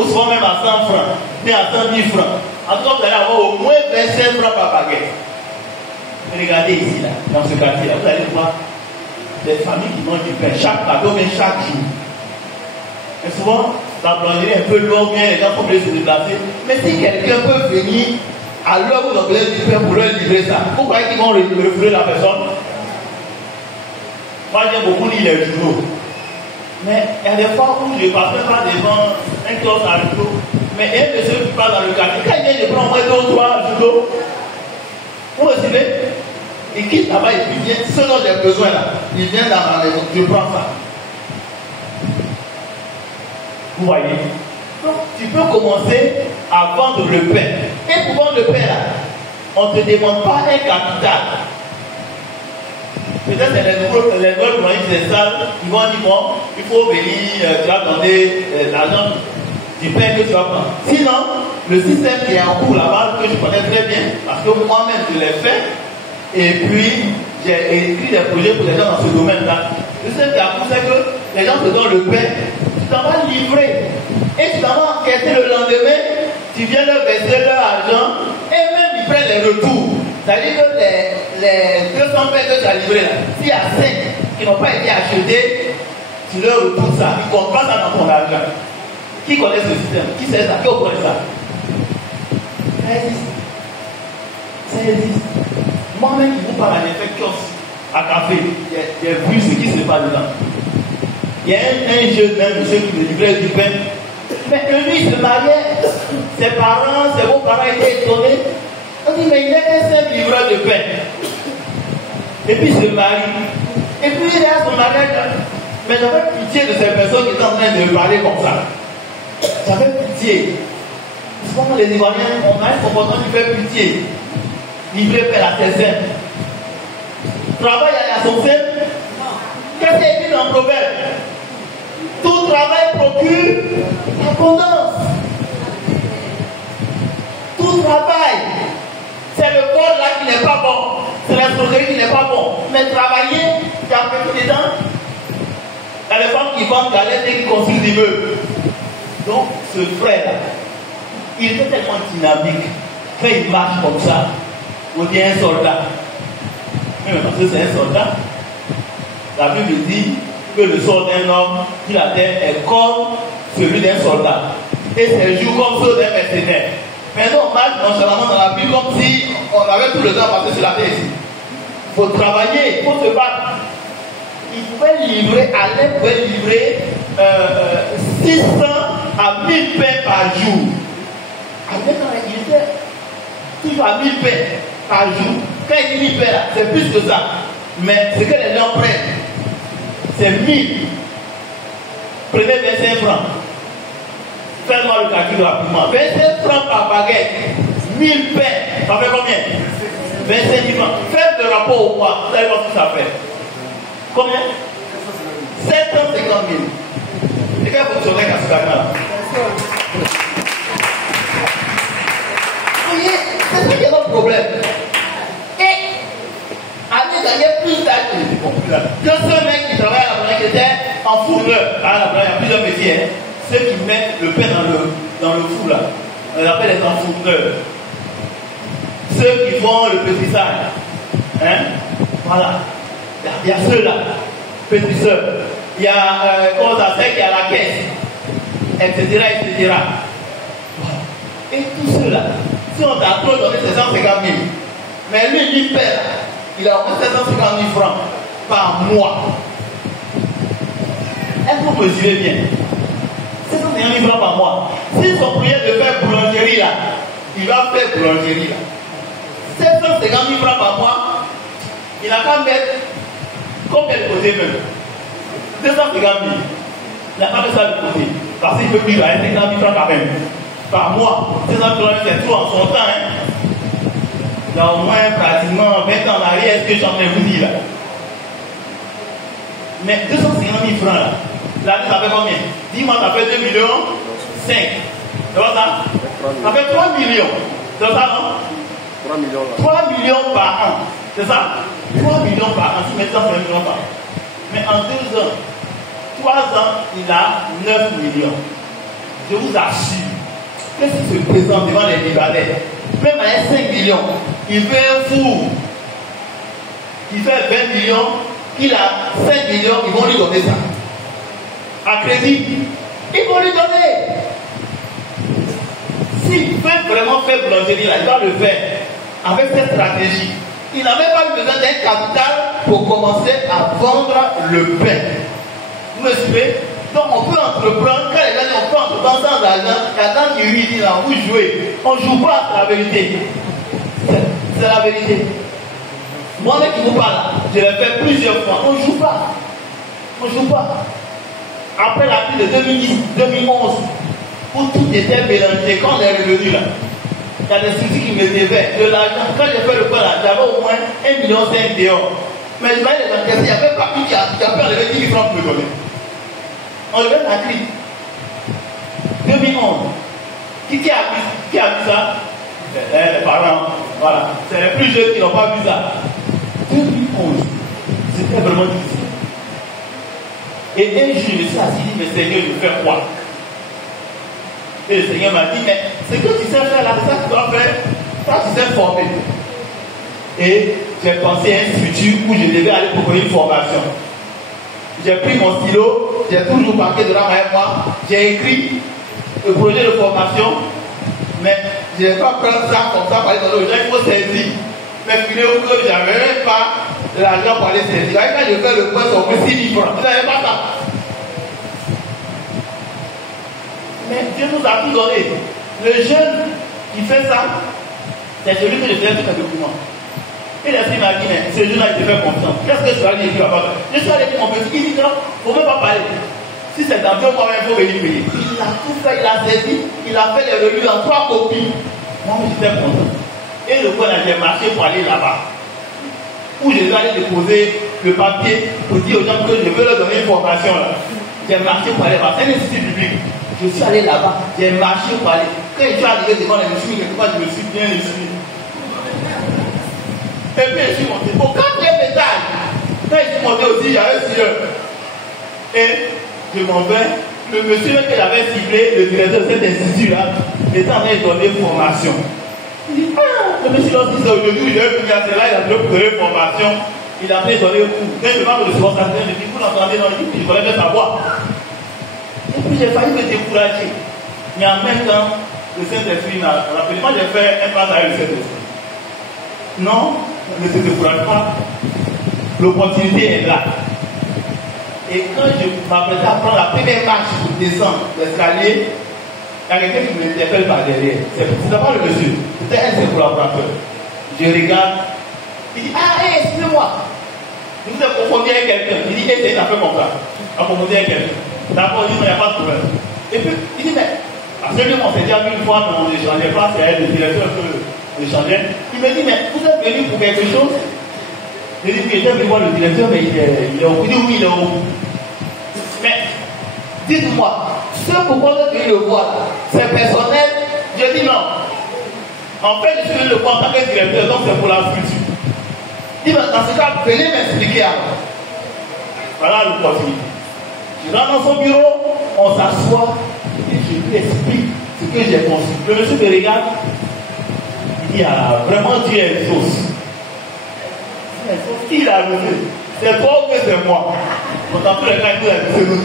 souvent même à 100 francs, mais à 110 francs. En tout cas, vous allez avoir au moins 25 francs par baguette. Regardez ici, là, dans ce quartier-là, vous allez voir des familles qui mangent du pain chaque matin, mais chaque jour. Et souvent, la boulangerie est un peu loin, bien les gens sont obligés de se déplacer. Mais si quelqu'un peut venir à l'heure où vous avez du pain pour leur livrer ça, vous croyez qu'ils vont refuser la personne? Moi, j'aime beaucoup lire les journaux. Mais il y a des fois où je passe même pas devant un kiosque à journaux. Mais il y a un monsieur qui passe dans le quartier. Quand il vient de prendre moins 2 ou 3 journaux, vous recevez, il quitte là-bas et puis vient, ce dont j'ai besoin là, il vient dans ma maison, je prends ça. Vous voyez? Donc, tu peux commencer à vendre le pain. Et pour vendre le pain là, on ne te demande pas un capital. Peut-être que les nouvelles moyens qui s'installent, ils vont dire bon, il faut venir, tu vas donner l'argent du pain que tu vas prendre. Sinon, le système qui est en cours là-bas, que je connais très bien, parce que moi-même je l'ai fait, et puis j'ai écrit des projets pour les gens dans ce domaine-là. Le système qui est en cours, c'est que les gens te donnent le pain, tu t'en vas livrer, et tu t'en vas encaisser le lendemain, tu viens leur verser leur argent, et même ils prennent les retours. C'est-à-dire que les 200 pains que tu as livrés là, s'il y a 5 qui n'ont pas été achetés, tu leur retournes ça, ils ne comptent pas ça dans ton argent. Qui connaît ce système? Qui sait ça? Qui connaît ça? Ça existe. Ça existe. Moi-même qui vous parle à l'effet kiosque, à café, j'ai vu ce qui se passe dedans. Il y a un jeune monsieur qui me livrait du pain. Mais lui, il se mariait, ses parents, ses beaux-parents étaient étonnés. On dit, mais il est un simple livreur de pain. Et puis il se marie. Et puis il est à son mariage. Mais j'avais pitié de ces personnes qui étaient en train de parler comme ça. J'avais pitié. Souvent les Ivoiriens, on a un comportement qui fait pitié. Livrer pain à tes ailes. Travail à son sein. Qu'est-ce qui est écrit dans le proverbe? Tout travail procure l'abondance. Tout travail. C'est le corps là qui n'est pas bon. C'est l'escroquerie qui n'est pas bon. Mais travailler, tu as fait dedans. Il y a les femmes qui vendent galettes et qui construisent des meubles. Donc, ce frère-là, il était tellement dynamique. Quand il marche comme ça, on dit un soldat. Mais parce que c'est un soldat, la Bible dit que le sort d'un homme sur la terre est comme celui d'un soldat. Et ses jours comme ceux d'un mercenaire. Maintenant, on marche nonchalamment dans la Bible comme si on avait tout le temps passé sur la terre ici. Il faut travailler, il faut se battre. Il pouvait livrer, Alain pouvait livrer 600 à 1000 pains par jour. Il était toujours à 1000 paix par jour. Quand il dit 1000 paix, c'est plus que ça. Mais ce que les gens prennent, c'est 1000. Prenez 25 francs. Faites-moi le calcul rapidement. 25 francs par baguette. 1000 paix. Ça fait combien? 25 000 francs. Faites le rapport au poids. Vous allez voir ce que ça fait. Combien? 750 000. C'est quel fonctionnaire qui a ce gagnement-là? C'est ça qui est notre problème. Et aller gagner plus d'argent que ce mec qui travaille à la blanche, qui était en fourneur. À la blanche, il y a plusieurs métiers. Hein. Ceux qui mettent le pain dans le four là, on les appelle les enfourneurs. Ceux qui font le pétrissage. Hein? Voilà. Il y a ceux-là, pétrisseurs. Il y a comment ça fait, qui est à la caisse, etc. etc. Voilà. Et tout cela, si on t'a trop donné 750 000, mais lui, il paie là, il a au moins 750 000 francs par mois. Est-ce que vous mesurez bien? 750 000 francs par mois. Si son projet de faire boulangerie là, il va faire boulangerie là. 750 000 francs par mois, il n'a qu'à mettre combien de côté même? 250 000. Il n'a pas mis ça de côté. Parce qu'il peut plus gagner 50 000 francs quand même. Par mois. 250 000 francs, c'est tout en son temps. Hein? Il y a au moins pratiquement 20 ans en arrière, ce que j'en ai vous dire là. Mais 250 000 francs là, l'année ça fait combien? Dis-moi, ça fait 2 millions 5. C'est pas ça? Ça fait 3 millions. C'est ça non? 3 millions là. 3 millions par an. C'est ça? 3 millions par an. Si maintenant c'est 1 million par an. Mais en 2 ans, 3 ans, il a 9 millions. Je vous assure, qu'est-ce qui se présente devant les Libanais? Même à 5 millions, il fait un four. Il fait 20 millions, il a 5 millions, ils vont lui donner ça. À crédit, ils vont lui donner. S'il veut vraiment faire boulangerie, là, il va le faire avec cette stratégie. Il n'a même pas besoin d'un capital pour commencer à vendre le pain. Vous me suivez? Donc on peut entreprendre, quand les gens on peut entreprendre sans argent, il y a dans qui lui dit là, vous jouez. On ne joue pas, c'est la vérité. C'est la vérité. Moi qui vous parle, je l'ai fait plusieurs fois. On ne joue pas. On ne joue pas. Après la crise de 2010, 2011, où tout était mélangé, quand on est revenu là, il y a des soucis qui me devaient de l'argent. Quand j'ai fait le plan là, j'avais au moins 1,5 million dehors. Mais je voyais les encaissés, il n'y avait pas une qui a pu enlever 10 000 francs pour me donner. On levait la crise. 2011. Qui a vu ça? Les parents. Voilà. C'est les plus jeunes qui n'ont pas vu ça. 2011. C'était vraiment difficile. Et un jour, je me suis assis, mais Seigneur, je vais faire quoi? Et le Seigneur m'a dit, mais ce que tu sais faire là, c'est ça que tu dois faire. Ça, tu sais former. Et j'ai pensé à un futur où je devais aller pour une formation. J'ai pris mon stylo, j'ai toujours marqué de là avec moi, j'ai écrit le projet de formation, mais je n'ai pas prendre ça comme ça pour aller dans le gens, il faut saisir. Mais finalement, je n'avais même pas l'argent pour aller saisir. Quand je fais le point, c'est au moins 6 000 francs. Vous n'avez pas ça. Mais Dieu nous a tout donné. Le jeune qui fait ça, c'est celui que je fais tous les documents. Et l'esprit m'a dit, mais ce jeune-là, il te fait confiance. Qu'est-ce que tu vas dire là-bas? Je suis allé dire mon petit, il dit non, il ne faut même pas parler. Si c'est dans 2 mois, il faut venir payer. Il a tout fait, il a saisi, il a fait les revues en 3 copies. Moi, j'étais content. Et le point là, j'ai marché pour aller là-bas. Où je dois aller déposer le papier pour dire aux gens que je veux leur donner une formation là. J'ai marché pour aller là-bas. C'est un institut public. Je suis allé là-bas, j'ai marché pour aller. Quand je suis arrivé devant les machines, quelque part, je me suis bien essuyé. Et puis je suis monté. Au 4e étage, quand je suis monté aussi, il y avait 6 heures. Et je m'en vais. Le monsieur que j'avais ciblé, le directeur de cet institut-là, était en train de donner formation. Il dit, ah, le monsieur l'a dit ça aujourd'hui, il est venu à cela, il a donné formation. Il a fait donner un coup. Quand je demande le second quatrième, je dis, vous l'entendez dans le livre, je voulais bien savoir. Et puis j'ai failli me décourager. Mais en même temps, le Saint-Esprit m'a rappelé. Moi j'ai fait un pas avec le Saint-Esprit. Non, ne se décourage pas. L'opportunité est là. Et quand je m'apprêtais à prendre la première marche pour descendre l'escalier, y a quelqu'un qui me interpelle par derrière. C'est d'abord le monsieur. C'était un de ses collaborateurs. Je regarde. Il dit, ah, hey, excusez-moi. Vous êtes confondu avec quelqu'un. Il dit, hey, c'est une affaire comme ça. On confondu avec quelqu'un. D'abord, il dit, non, il n'y a pas de problème. Et puis, il dit, mais, absolument, on s'est déjà vu une fois, mais on n'échangeait pas. C'est elle, le directeur que échangeait. Il me dit, mais vous êtes venu pour quelque chose? Je dis, oui, j'aime voir le directeur, mais il est au bout. Il dit, oui, il est au bout. Mais, dites-moi, ce pourquoi vous êtes venu le voir, c'est personnel? Je dis non. En fait, je suis venu le voir en tant que directeur, donc c'est pour la future. Il dit, dans ce cas, venez m'expliquer avant. Voilà l'opportunité. Je rentre dans son bureau, on s'assoit, et je lui explique ce que j'ai conçu. Le monsieur me regarde, il dit, ah, vraiment Dieu est sauce. Qui l'a levé? C'est toi ou c'est moi? Dans tous les cas, il a levé nous.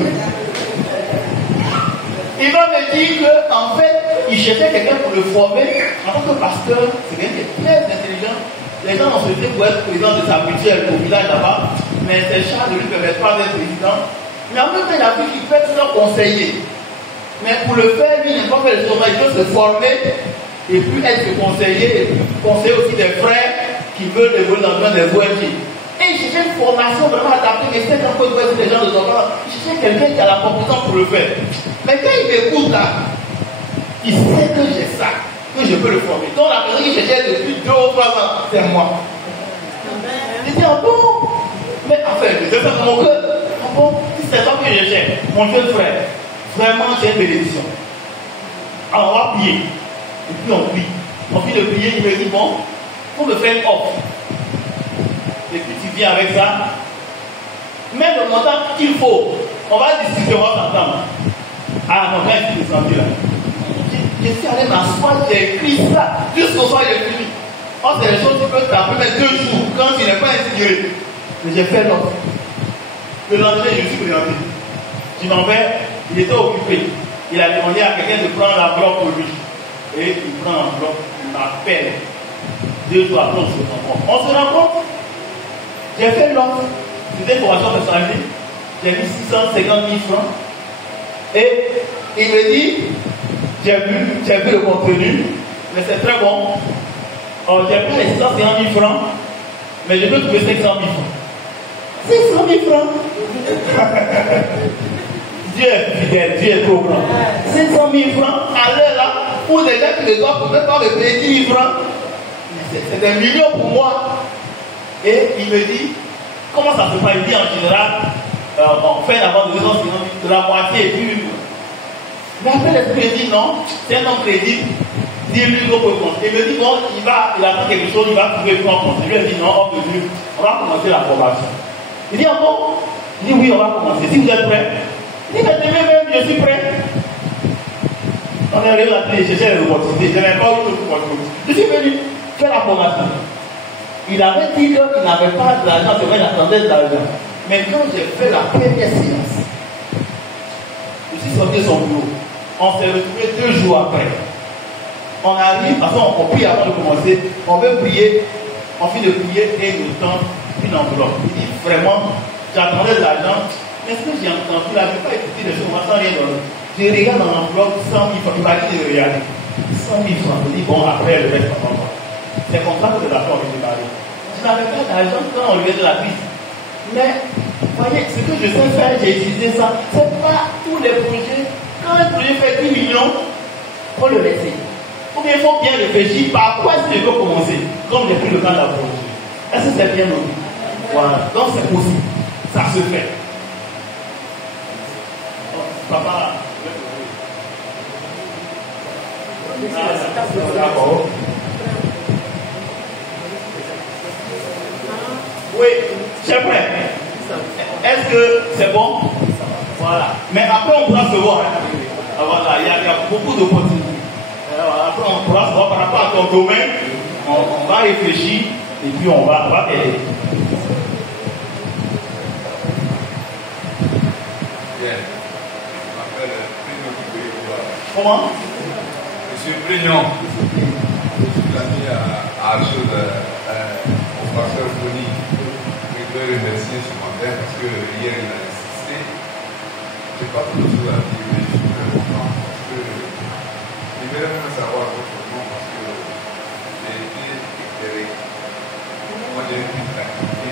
Il va me dire qu'en fait, il cherchait quelqu'un pour le former. En tant que pasteur, c'est quelqu'un qui est très intelligent. Les gens ont souhaité pour être président de sa mutuelle au village là-bas, mais ses chars ne lui permettent pas d'être président. Mais en même temps, il a vu qu'il peut être leur conseiller. Mais pour le faire, lui, il n'a pas fait le chômage, il veut se former et puis être conseiller, et puis conseiller aussi des frères qui veulent évoluer dans le domaine des ONG. Et il cherchait une formation vraiment adaptée, mais c'est un peu des gens de son temps. Il cherchait quelqu'un qui a la compétence pour le faire. Mais quand il m'écoute là, il sait que j'ai ça, que je peux le former. Donc la personne qui cherchait depuis 2 ou 3 ans, c'est moi. Je dis, ah bon? Mais enfin, je vais faire mon cœur. Ah bon? Si c'est toi que je cherche, mon jeune frère, vraiment j'ai une bénédiction. Alors on va prier. Et puis on prie. On finit de prier, il me dit, bon, il faut me faire une offre. Et puis tu viens avec ça. Mais le montant qu'il faut, on va discuter, on va s'entendre. Ah non, même si tu es senti là. Je suis allé m'asseoir, j'ai écrit ça. Jusqu'au soir, il est fini. Oh, c'est des choses qui peuvent t'appeler mais 2 jours quand tu n'es pas inspiré. Mais j'ai fait l'offre. Le lendemain, je me suis présenté. Je m'en vais, il était occupé. Il a demandé à quelqu'un de prendre l'enveloppe pour lui. Et il prend l'enveloppe, il m'appelle. 2 jours après, on se rencontre. On se rencontre. J'ai fait l'offre. C'était une formation personnalisée. J'ai mis 650 000 francs. Et il me dit, j'ai vu le contenu, mais c'est très bon. J'ai pris les 650 000 francs, mais je peux trouver 500 000 francs. 500 000 francs. Dieu est fidèle, Dieu est trop grand. 500 000 francs, à l'heure là, pour des gens qui ne doivent même pas me payer 10 000 francs. C'est des millions pour moi. Et il me dit, comment ça se passe? Il dit en général, on fait d'abord de la moitié et puis mais après l'esprit me dit non, c'est un homme crédible, dis-lui qu'on peut compter. Il me dit bon, il attend quelque chose, il va trouver plus en compte. Je lui ai dit non, homme de Dieu, on va commencer la formation. Il dit ah bon? Il dit oui, on va commencer. Si vous êtes prêts? Il dit mais demain même, je suis prêt. On est arrivé à la télé, chercher les opportunités, je n'avais pas eu d'autres opportunités. Je suis venu faire la formation. Il avait dit qu'il n'avait pas de l'argent, il attendait de l'argent. Mais quand j'ai fait la première séance, je suis sorti de son bureau. On s'est retrouvé 2 jours après. On arrive, parce qu'on prie avant de commencer, on veut prier, on finit de prier et il nous tend une enveloppe. Il dit vraiment, j'attendais de l'argent, mais ce que j'ai entendu là, je n'ai pas écouté les choses, sans rien donner. Je regarde dans l'enveloppe 100 000 francs, il m'a dit de regarder. 100 000 francs, je dis bon, après le reste, on va voir. C'est comme ça que de l'argent avait démarré. Je n'avais pas d'argent quand on lui de la crise. Mais, voyez, ce que je sais faire, j'ai utilisé ça. Ce n'est pas tous les projets. Quand un projet fait 10 millions, il faut le laisser. Ou bien il faut bien réfléchir par quoi est-ce que je peux commencer, comme j'ai pris le temps de la projet. Est-ce que c'est bien noté? Voilà. Donc c'est possible. Ça se fait. Papa. D'accord. Oui, c'est prêt. Est-ce que c'est bon? Voilà. Mais après, on pourra se voir. Voilà, il y a beaucoup d'opportunités. Après, on pourra se voir par rapport à ton domaine. On va réfléchir et puis on va t'aider. Bien. Je m'appelle Prignon. Comment? Monsieur Prignon. Je suis ami à Archel, au pasteur Tony. Je veux remercier ce matin parce que hier il a insisté. Je n'ai pas trop de choses à dire, mais je suis très content parce que j'aimerais même savoir votre nom parce que j'ai été éclairé. Moi, j'ai une petite activité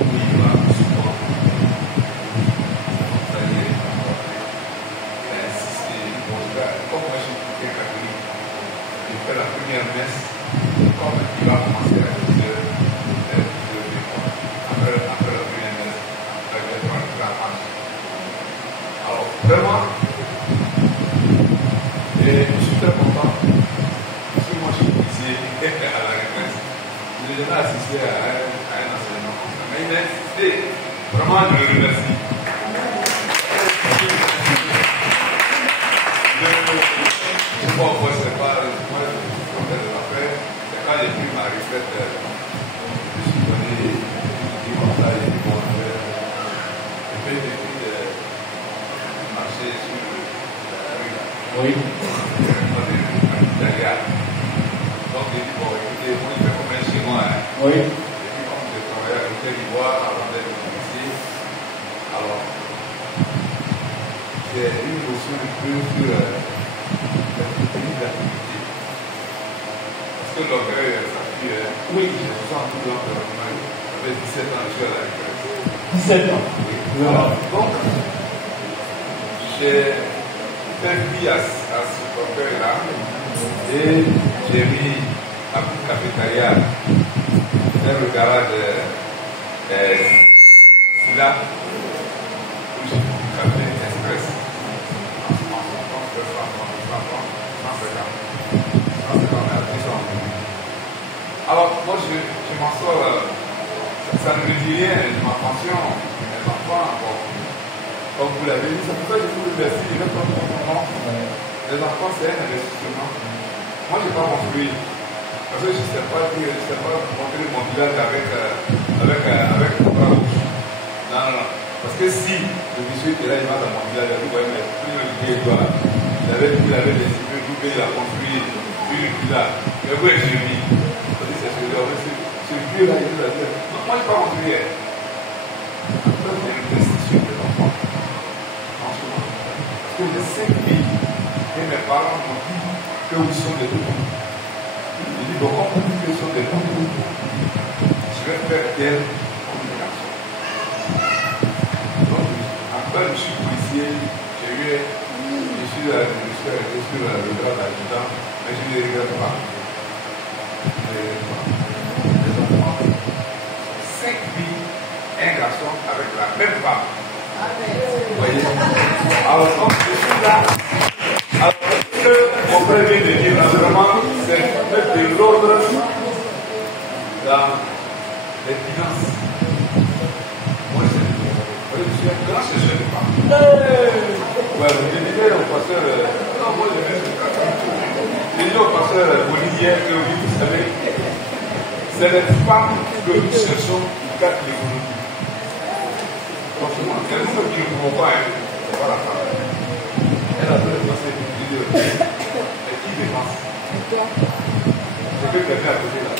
où il va souvent. Ça, j'ai insisté. Bon, comme moi, je suis chrétien catholique, j'ai fait la première messe. Comme il va commencer à 10h, après la première messe, avec les 33 marches. Alors, vraiment, et je suis très content, parce que moi je suis policier à la retraite. Je n'ai jamais assisté à un enseignement comme ça. Mais il a insisté. Vraiment, je le remercie. Je ne sais pas pourquoi c'est pas. Moi, après, c'est quand j'ai pris ma retraite, je suis donné du conseil, du bon faire. Je fais des petits marchés sur la rue. Oui. Donc, j'ai dit, bon, écoutez, moi, je fais comme un chez moi. Oui. Et puis, comme j'ai travaillé à Côte d'Ivoire avant d'être policier, alors, j'ai eu une notion un peu sur l'activité. Parce que l'orgueil, ça fait, oui, j'ai 60 ans, j'avais 17 ans, je suis à la retraite. 17 ans. Oui. Alors, donc, j'ai fait vie à ce orgueil-là. Et j'ai mis à toute cafétéria dans le garage de Silla où j'ai pris du café express. Alors, moi, je m'en sors, ça ne me dit rien, ma pension, mes enfants, bon, comme vous l'avez dit, c'est pour ça que je vous remercie, je vais prendre mon moment. Les enfants, c'est un investissement. Moi, je n'ai pas construit. Parce que je ne sais pas montrer mon village avec mon bras rouge. Non, non, non. Parce que si le monsieur qui est là, il va dans mon village, vous voyez, mais plus le doigt, il avait des cibles, il a construit une villa. Mais où est-ce que je vis? C'est ce vieux-là, il nous a dit. Non, moi, je n'ai pas construit. Après, c'est une investition des enfants. Franchement. Parce que j'ai 5 filles. Et mes parents m'ont dit que vous sont des toutous. J'ai dit, donc, comme vous dites que sont des toutous, je vais faire d'elle comme des garçons. Donc, après, je suis policier, je suis sur le grade d'adjudant, mais je ne les regrette pas. Les enfants, 5 filles, un garçon avec la même femme. Vous voyez? Alors, donc, je suis là. Alors, ce que mon frère vient de dire, vraiment, c'est mettre de l'ordre dans les finances. Moi, je suis un grand chercheur de femmes. Ouais, je disais au pasteur, non, moi, je dis au pasteur Olivier que oui, vous savez, c'est les femmes que nous cherchons qui gâtent l'économie. Franchement, c'est nous qui ne pouvons pas, c'est pas la femme. Elle a besoin de passer une vidéo. Et qui dépense? C'est que quelqu'un à côté là.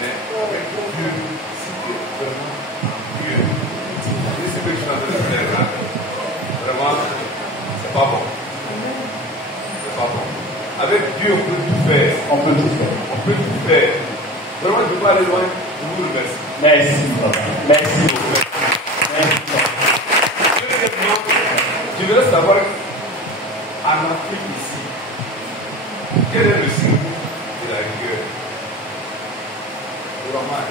Mais avec Dieu, si tu es vraiment Dieu, et ce que tu es en train de faire là, vraiment, c'est pas bon. C'est pas bon. Avec Dieu, on peut tout faire. On peut tout faire. On peut tout faire. Vraiment, je ne peux pas aller loin. Je vous remercie. Merci. Merci beaucoup. Merci. Je voudrais savoir, en Afrique ici, quel est le symbole de la rigueur? Vraiment,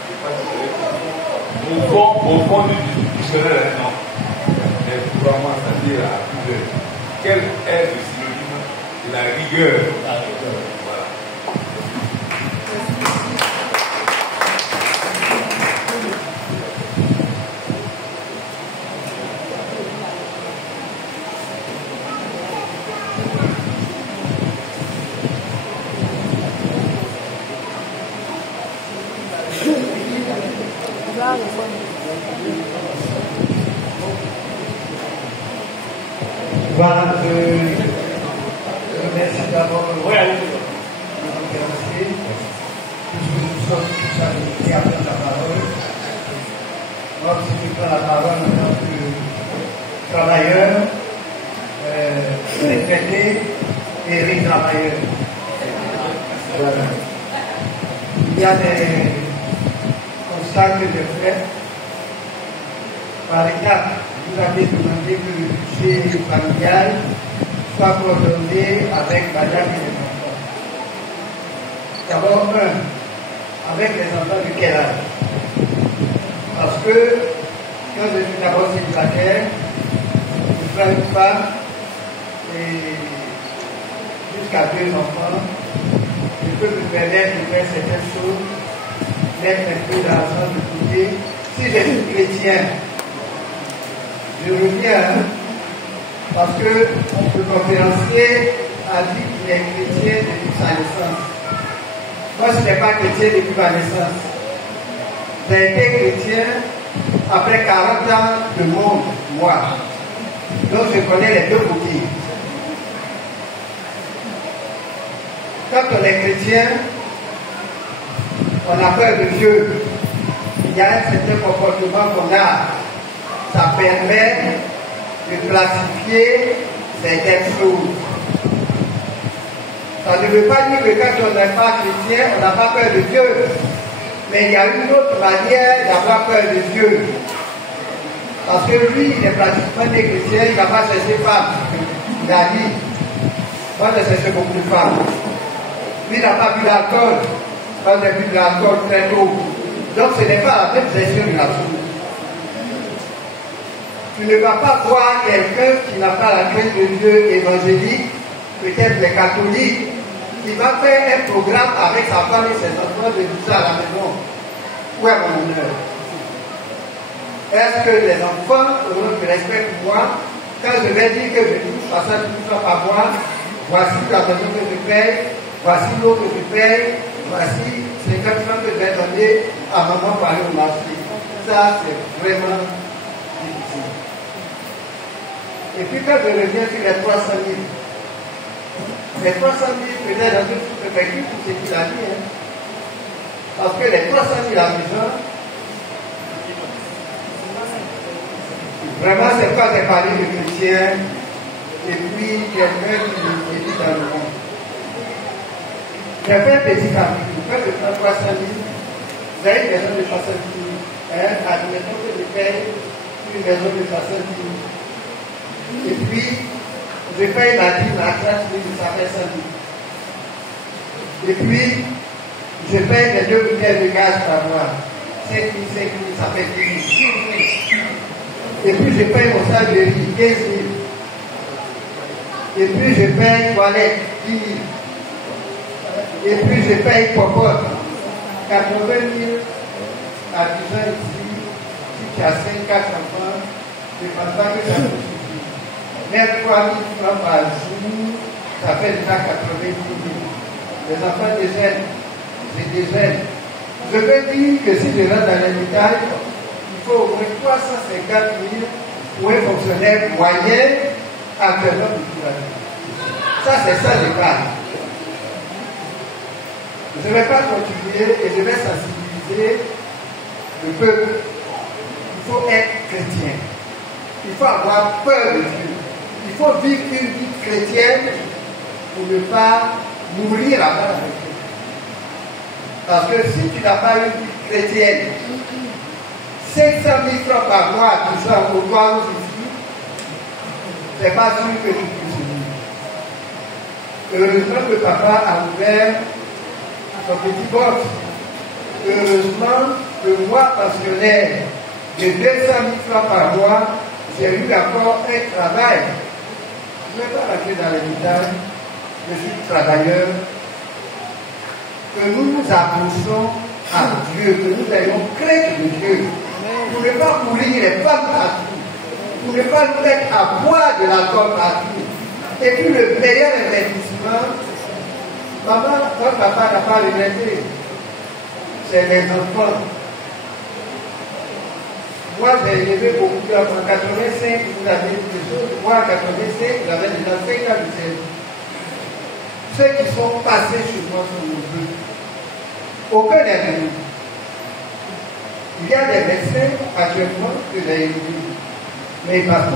je ne sais pas au fond du dictionnaire, non. Mais vraiment, c'est-à-dire à rigueur. Quel est le synonyme de la rigueur? Voilà. Voilà, je remercie d'abord le royaume de nous remercier, puisque nous sommes tous invités à prendre la parole. Moi, si je prends la parole en tant que travailleur, retraités et les travailleurs. Voilà. Il y a des constats que je fais. Par exemple, vous avez demandé que le budget familial soit coordonné avec madame et les enfants. D'abord, avec les enfants de quel âge? Parce que quand je suis d'abord célibataire, je prends une femme et jusqu'à 2 enfants, je peux me permettre de faire certaines choses, mettre un peu d'argent de côté. Si je suis chrétien, je reviens, parce que le conférencier a dit qu'il est chrétien depuis sa naissance. Moi, je n'étais pas chrétien depuis ma naissance. J'ai été chrétien après 40 ans de monde, moi. Donc, je connais les deux côtés. Quand on est chrétien, on a peur de Dieu. Il y a un certain comportement qu'on a. Ça permet de classifier certaines choses. Ça ne veut pas dire que quand on n'est pas chrétien, on n'a pas peur de Dieu. Mais il y a une autre manière d'avoir peur de Dieu. Parce que lui, il est pratiquement des chrétiens, il n'a pas cherché femme. Il a dit, moi je cherche beaucoup de femmes. Lui, il n'a pas bu d'alcool. Moi j'ai bu de l'alcool très tôt. Donc ce n'est pas la même gestion de la chose. Tu ne vas pas voir quelqu'un qui n'a pas la crainte de Dieu évangélique, peut-être les catholiques, qui va faire un programme avec sa femme et ses enfants de tout ça à la maison. Où est mon honneur? Est-ce que les enfants auront du respect pour moi quand je vais dire que je touche à ça, tout ça par moi? Voici la maison que je paye, voici l'eau que je paye, voici 50 francs que je vais donner à maman pour aller au marché. Ça, c'est vraiment difficile. Et puis quand je reviens sur les 300 000, les 300 000 peut-être dans une sous-préfecture, tout ce qu'il a dit. Hein. Parce que les 300 000 à maison, vraiment c'est quand j'ai parlé de chrétien et puis quelqu'un qui vit dans le monde. J'ai fait un petit calcul. Quand je prends 300 000, vous avez une maison de 60 000. Admettons que je paye une maison de 60 000. Et puis, je paye la dîme à 30 000, ça fait 100 000. Et puis, je paye les 2 bouteilles de gaz par mois. 5 000, ça fait 10 000. Et puis, je paye mon sac de riz, 15 000. Et puis, je paye toilette, 10 000. Et puis, je paye popote, 80 000 à 10 ans ici. Si tu as 5, 4 enfants, je ne pense pas que ça peut suffire. Même 3 000 francs par jour, ça fait déjà 90 000. Les enfants des jeunes, c'est des jeunes. Je veux dire que si je rentre dans les détails, il faut au moins 350 000 pour un fonctionnaire moyen actuellement de tout l'année. Ça, c'est ça les parle. Je ne vais pas continuer et je vais sensibiliser le peuple. Il faut être chrétien. Il faut avoir peur de Dieu. Il faut vivre une vie chrétienne pour ne pas mourir avant avec Dieu. Parce que si tu n'as pas une vie chrétienne, 500 000 francs par mois, tout ça, au toit ici, c'est pas sûr que tu puisses vivre. Heureusement que papa a ouvert son petit box. Heureusement que moi, pensionnaire de 200 000 francs par mois, j'ai eu encore un travail. Je ne vais pas rentrer dans les détails. Je suis travailleur. Que nous nous approchons à Dieu, que nous ayons crainte de Dieu. Pour ne pas mourir les femmes partout. Pour ne pas nous mettre à boire de l'alcool partout. Et puis le meilleur investissement, maman, quand papa n'a pas regretté, c'est les enfants. Moi, j'ai élevé beaucoup d'enfants. En 85, vous avez des choses. Moi, en 85, j'avais déjà 5 ans de service. Ceux qui sont passés chez moi sont nombreux. Aucun n'est venu. Il y a des médecins actuellement que j'ai élevés. Mais ils ne passent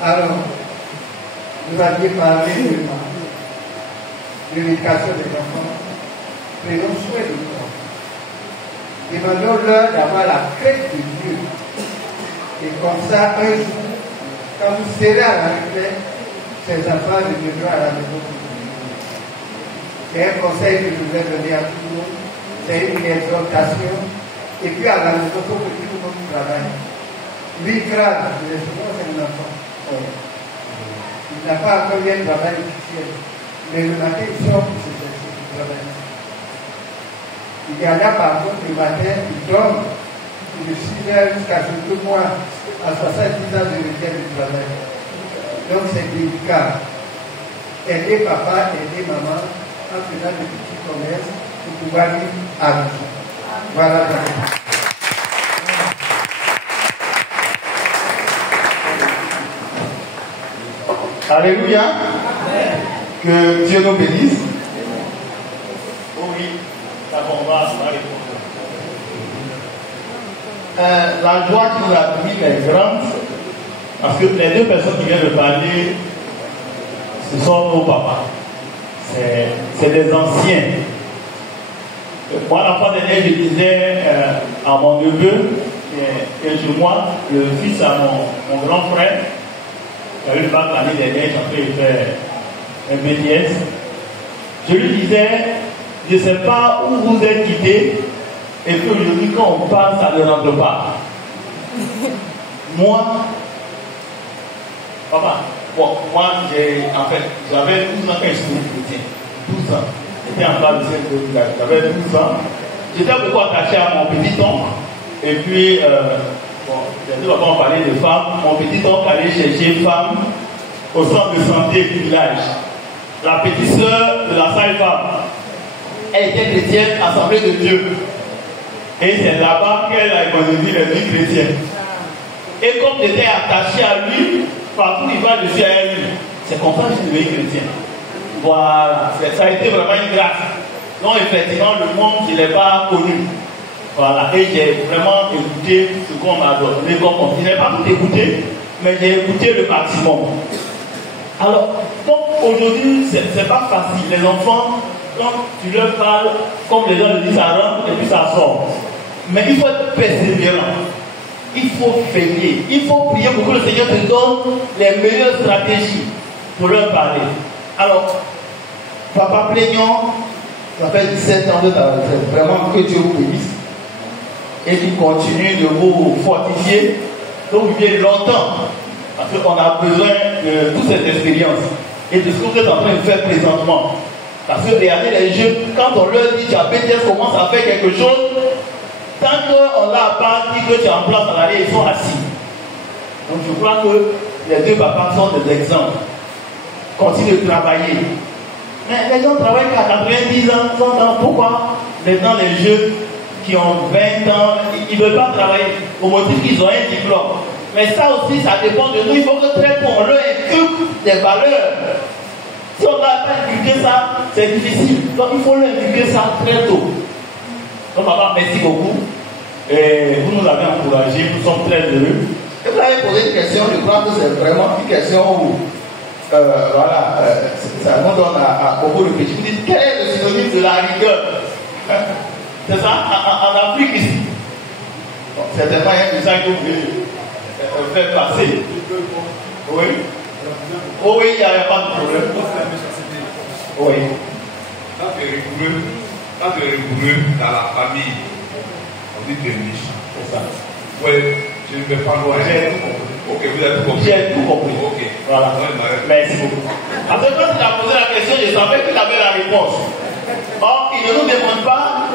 pas. Alors, Vous aviez parlé de l'éducation des enfants. Prenons soin de nous. Demandons-leur d'avoir la crainte de Dieu. Et comme ça, un jour, quand vous serez à la retraite, ces enfants reviendront à la maison. C'est un conseil que je voulais donner à tout le monde. C'est une exhortation. Et puis à la maison, il faut que tout le monde travaille. Lui, grave, c'est un enfant. Il n'a pas encore eu un travail officiel. Mais le matin, il sort pour se chercher du travail. Il y en a par contre le matin, il dort de 6h jusqu'à ce que moi, à 70 ans, je reviens du travail. Donc c'est délicat. Aider papa, aider maman, en faisant de petits commerces pour pouvoir vivre à vie. Voilà. Alléluia. Que Dieu nous bénisse. Oh oui, d'abord on va répondre. La joie qui nous a pris est grande parce que les deux personnes qui viennent de parler, ce sont nos papas. C'est des anciens. Moi, la fois dernière, je disais à mon neveu, qui est chez moi, le fils à mon grand frère, qui a eu le bac l'année dernière, j'ai fait un BTS. Je lui disais, je ne sais pas où vous êtes quittés, et qu'aujourd'hui, quand on parle, ça ne rentre pas. Moi, papa, bon, moi, j'avais 12 ans quand je suis chrétien. 12 ans. J'étais en bas de cette village. J'avais 12 ans. J'étais beaucoup attaché à mon petit oncle. Et puis, les deux papas ont parlé de femmes. Mon petit oncle allait chercher une femme au centre de santé du village. La petite sœur de la sage-femme. Elle était chrétienne, assemblée de Dieu. Et c'est là-bas qu'elle a économisé les vies chrétiennes. Et comme j'étais attaché à lui, partout il va, je suis à lui. C'est comme ça que je suis devenu chrétien. Voilà, ça a été vraiment une grâce. Donc effectivement, le monde, je ne l'ai pas connu. Voilà, et j'ai vraiment écouté ce qu'on m'a donné comme on. Je n'ai pas tout écouté, mais j'ai écouté le maximum. Alors, donc aujourd'hui, c'est pas facile. Les enfants, quand tu leur parles, comme les gens le disent, ça rentre et puis ça sort. Mais il faut être persévérant. Il faut veiller. Il faut prier pour que le Seigneur te donne les meilleures stratégies pour leur parler. Alors, papa plaignant, ça fait 17 ans de ta retraite. Vraiment que Dieu vous bénisse. Et qu'il continue de vous fortifier. Donc, vous vivez longtemps. Parce qu'on a besoin de toute cette expérience. Et de ce que vous êtes en train de faire présentement. Parce que regardez les jeunes, quand on leur dit tu as BTS, commence à faire quelque chose, tant qu'on n'a pas dit que tu es en place à l'année, ils sont assis. Donc je crois que les deux papas sont des exemples. Continuez de travailler. Mais les gens travaillent qu'à 90 ans, 100 ans. Pourquoi maintenant les jeunes qui ont 20 ans, ils ne veulent pas travailler au motif qu'ils ont un diplôme? Mais ça aussi, ça dépend de nous. Il faut que très tôt on leur inculque des valeurs. Si on n'a pas inculqué ça, c'est difficile. Donc il faut leur inculquer ça très tôt. Donc papa, merci beaucoup. Et vous nous avez encouragés, nous sommes très heureux. Et vous avez posé une question, je crois que c'est vraiment une question où voilà, ça nous donne à beaucoup de petits. Vous dites, quel est le synonyme de la rigueur? C'est ça, en Afrique ici. Bon, certainement, il y a des gens que vous voulez faire passer. Oui. Oh oui, il n'y a pas de problème. Oui. Quand tu es rigoureux dans la famille, on dit que tu es riche. C'est ça. Oui, je ne vais pas loin. J'ai tout compris. Ok, vous avez tout compris. J'ai tout compris. Ok. Voilà. Merci beaucoup. Parce que quand tu as posé la question, je savais que tu avais la réponse. Or, il ne nous demande pas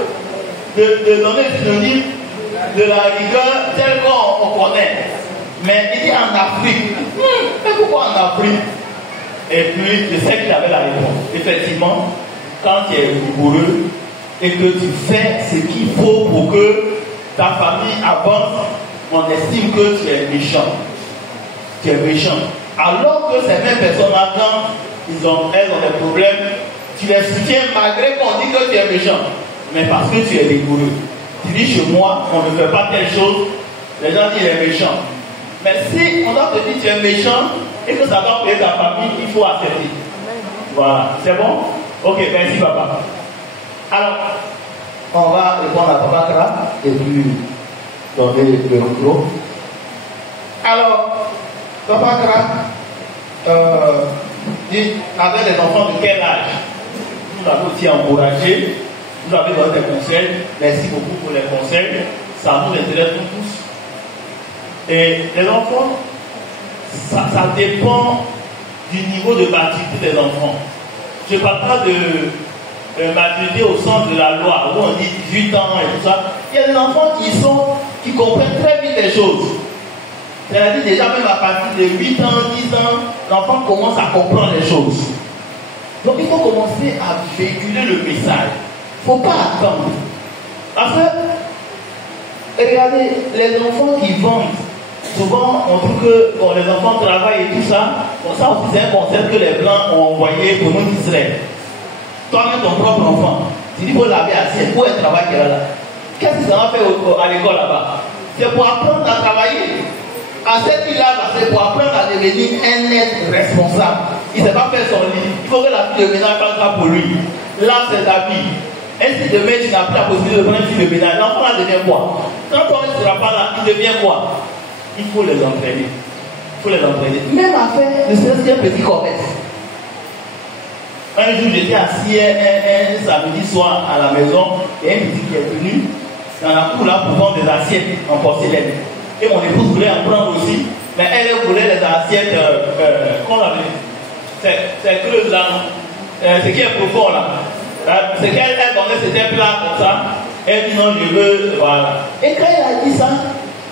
de donner le synonyme de la rigueur tel qu'on connaît. Mais il dit en Afrique. Mais pourquoi en Afrique? Et puis, je sais qu'il avait la réponse. Effectivement, quand tu es rigoureux et que tu fais ce qu'il faut pour que ta famille avance, on estime que tu es méchant. Tu es méchant. Alors que ces mêmes personnes-là, quand elles ont des problèmes, tu les soutiens malgré qu'on dit que tu es méchant. Mais parce que tu es rigoureux. Tu dis chez moi, on ne fait pas telle chose, les gens disent qu'il est méchant. Mais si on doit te dire que tu es méchant et que ça doit payer ta famille, il faut accepter. Voilà, c'est bon? Ok, merci papa. Alors, on va répondre à Papa Kra et puis donner le micro. Alors, Papa Kra, dit avec les enfants de quel âge? Vous avez aussi encouragé, vous avez donné des conseils. Merci beaucoup pour les conseils. Ça nous intéresse tous. Et les enfants, ça dépend du niveau de maturité des enfants. Je ne parle pas de maturité au sens de la loi, où on dit 18 ans et tout ça. Il y a des enfants qui comprennent très vite les choses. C'est-à-dire déjà même à partir de 8 ans, 10 ans, l'enfant commence à comprendre les choses. Donc il faut commencer à véhiculer le message. Il ne faut pas attendre. Parce que, regardez, les enfants qui vendent, souvent on trouve que bon, les enfants travaillent et tout ça. Bon, ça aussi c'est un concept que les Blancs ont envoyé pour nous d'Israël. Toi-même ton propre enfant, tu dis qu'il faut laver assez, pour un travail qu'il a là. Qu'est-ce que ça va faire à l'école là-bas? C'est pour apprendre à travailler. À cet âge-là, c'est pour apprendre à devenir un être responsable. Il ne sait pas faire son lit. Il faut que la fille de ménage fasse ça pour lui. Là, c'est ta vie. Ainsi demain, tu n'as plus la possibilité de prendre une fille de ménage. L'enfant là devient quoi? Quand toi ne seras pas là, il devient quoi? Il faut les entraîner. Il faut les entraîner. Même à faire ne serait-ce qu'un petit commerce. Un jour, j'étais assis un samedi soir à la maison et un petit qui est venu dans la cour là pour vendre des assiettes en porcelaine. Et mon épouse voulait en prendre aussi, mais elle voulait les assiettes, qu'on avait. C'est creuse là, ce qui est profond là. Ce qu'elle donnait, c'était plat comme ça. Elle dit non, je veux, voilà. Et quand elle a dit ça,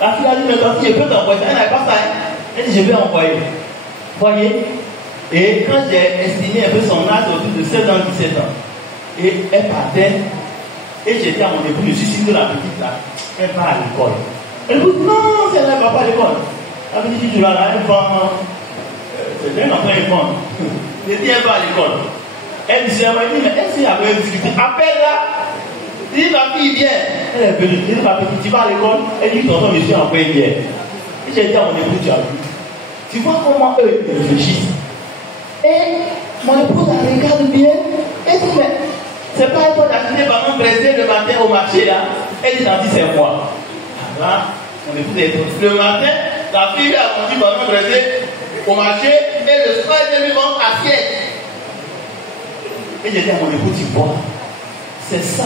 la fille a dit maintenant, si je peux t'envoyer ça, elle n'avait pas ça. Elle dit je vais envoyer. Voyez? Et quand j'ai estimé un peu son âge autour de 16 ans, 17 ans, et elle partait, et j'ai dit à mon époux, je suis sûr que la petite là, elle va à l'école. Elle me dit non, elle ne va pas à l'école. La petite là, elle vend, c'est un enfant, elle vend. J'ai dit, elle va à l'école. Elle dit, mais est-ce qu'il y avait discuté? Appelle-la. Dis, ma fille vient. Elle est venue. Elle dit, ma petite, tu vas à l'école? Elle dit, tonton, je suis envoyé hier. Et j'ai dit à mon époux, tu as vu. Tu vois comment eux réfléchissent. Et mon épouse la regarde bien. Elle dit, mais c'est pas toi d'acheter bananes pressées le matin au marché là. Elle dit, dit, c'est moi. Là, mon épouse est le matin, la fille lui a vendu bananes pressées au marché et le soir, elle lui vend assiette. Et j'ai dit à mon épouse, tu vois, c'est ça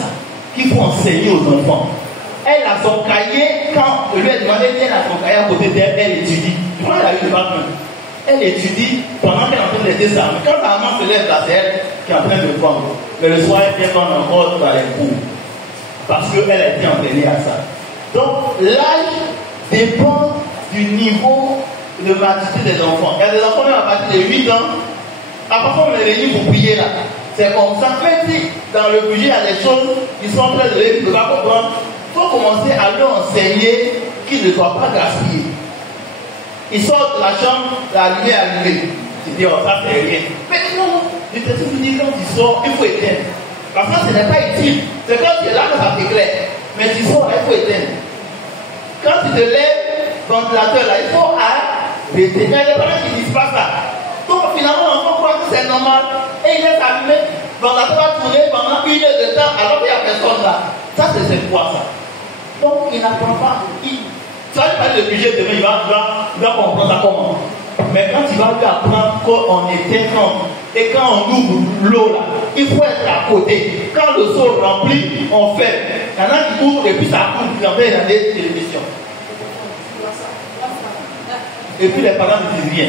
qu'il faut enseigner aux enfants. Elle a son cahier, quand je lui ai demandé, elle a son cahier à côté d'elle, elle étudie. Je crois qu'elle a eu le bac. Elle étudie pendant qu'elle est en train d'aider ça. Mais quand sa maman se lève là, c'est elle qui est en train de prendre. Mais le soir, elle vient prendre encore dans les cours. Parce qu'elle a été entraînée à ça. Donc, l'âge dépend du niveau de maturité des enfants. Il y a des enfants même à partir de 8 ans. À partir on les réunit pour prier là. C'est comme ça. Même si dans le budget, il y a des choses qui sont très élevées, qui ne peuvent pas comprendre. Il faut commencer à leur enseigner qu'ils ne doivent pas gaspiller. Ils sortent de la chambre, la lumière allumée. Tu dis, oh, ça c'est rien. Mais non, je te dis, quand tu sors, il faut éteindre. Parce que ce n'est pas utile. C'est quand tu es là que ça t'éclaire. Mais tu sors, il faut éteindre. Quand tu te lèves, ventilateur là, il faut arrêter. Mais les parents qui disent pas ça. Donc finalement, l'enfant croit que c'est normal. Et il est allumé. Ventilateur va tourner pendant 1 heure de temps alors qu'il n'y a personne là. Ça, c'est quoi ça? Donc il n'apprend pas. Tu vas lui parler de budget demain, il va comprendre ça comment. Mais quand tu vas lui apprendre qu'on éteint et quand on ouvre l'eau là, il faut être à côté. Quand le seau remplit, on fait. Il y en a qui ouvrent et puis ça coule, puis on fait dans des télévisions. Et puis les parents ne disent rien.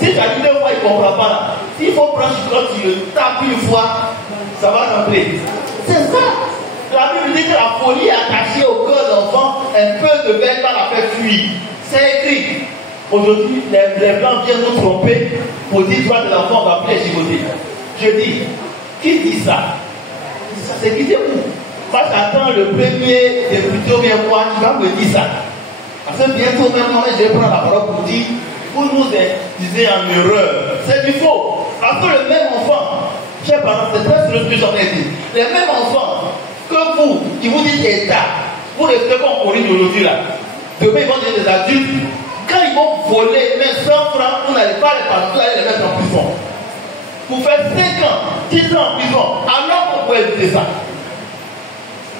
Si tu as dit 2 fois, il ne comprend pas là. S'il faut prendre quand tu le tapes 1 fois, ça va rentrer. C'est ça. La Bible dit que la folie est attachée au cœur de l'enfant, un peu de verre va la faire fuir. C'est écrit. Aujourd'hui, les Blancs viennent nous tromper pour dire que l'enfant va plus chigoter. Je dis, qui dit ça? C'est qui dit où? Moi, j'attends le premier député ou bien moi qui va me dire ça. Parce que bientôt, même moi, je vais prendre la parole pour dire, vous nous disiez en erreur. C'est du faux. Parce que le même enfant, chers parents, c'est très ce que j'en ai dit. Les mêmes enfants que vous, qui vous dites État, vous restez comme on dit aujourd'hui là. Demain, ils vont dire des adultes. Quand ils vont voler même 100 francs, vous n'allez pas les partir, vous allez les mettre en prison. Vous faites 5 ans, 10 ans en prison, alors qu'on peut éviter ça.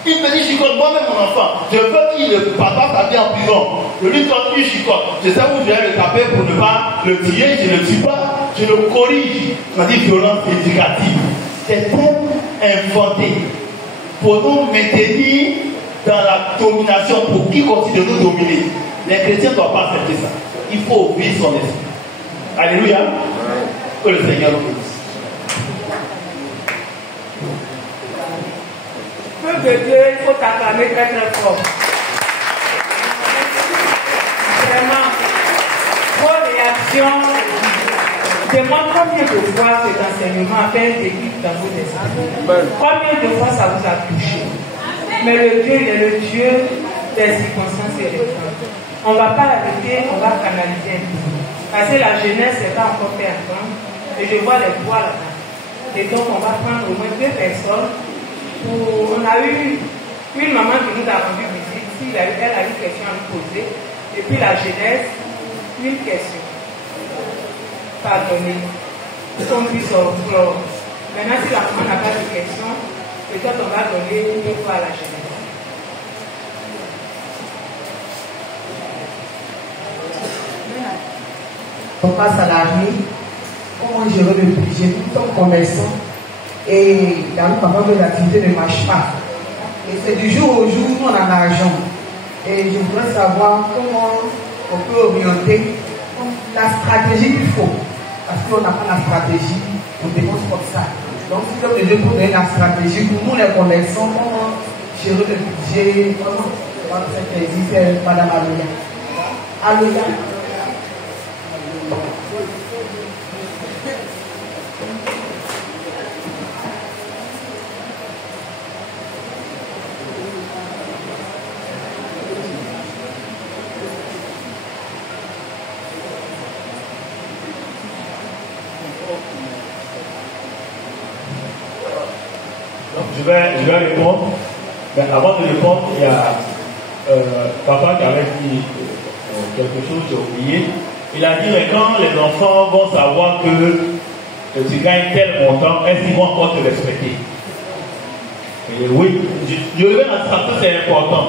Il me dit, chicote, moi-même mon enfant, je veux qu'il le papa sa vie en prison. Je lui donne une chicote. Je sais où je vais le taper pour ne pas le tuer, je ne le tue pas, je le corrige. On m'a dit violence éducative. C'est thème inventé pour nous maintenir dans la domination, pour qui continue de nous dominer. Les chrétiens ne doivent pas accepter ça. Il faut ouvrir son esprit. Alléluia. Que le Seigneur nous bénisse. Peu de Dieu, il faut t'acclamer très très fort. Vraiment, vos réactions demandent combien de fois cet enseignement a fait un déclic dans vos esprits. Combien de fois ça vous a touché. Mais le Dieu, il est le Dieu des circonstances et des temps. On ne va pas l'arrêter, on va canaliser un peu. Parce que la jeunesse n'est pas encore fait entendre. Et je vois les voix là-bas. Et donc on va prendre au moins 2 personnes. On a eu une maman qui nous a rendu visite. Elle a eu une question à nous poser. Et puis la jeunesse, une question. Pardonnez. Qu'on puisse sortir. Maintenant, si la maman n'a pas de question, peut-être on va donner 2 fois à la jeunesse. On passe à la vie. Comment gérer le budget? Nous sommes commerçants et dans le moment de l'activité ne marche pas. Et c'est du jour au jour, nous on a l'argent. Et je voudrais savoir comment on peut orienter la stratégie qu'il faut. Parce qu'on n'a pas la stratégie, on dépense comme ça. Donc si comme je peux donner la stratégie pour nous les commerçants, comment gérer le budget, comment cette saisir, c'est Madame Aloya. Aloya. Je vais répondre. Mais avant de répondre, il y a papa qui avait dit quelque chose, j'ai oublié. Il a dit, mais quand les enfants vont savoir que tu gagnes tel montant, est-ce qu'ils vont encore te respecter? Et oui, je reviens à ça, c'est important.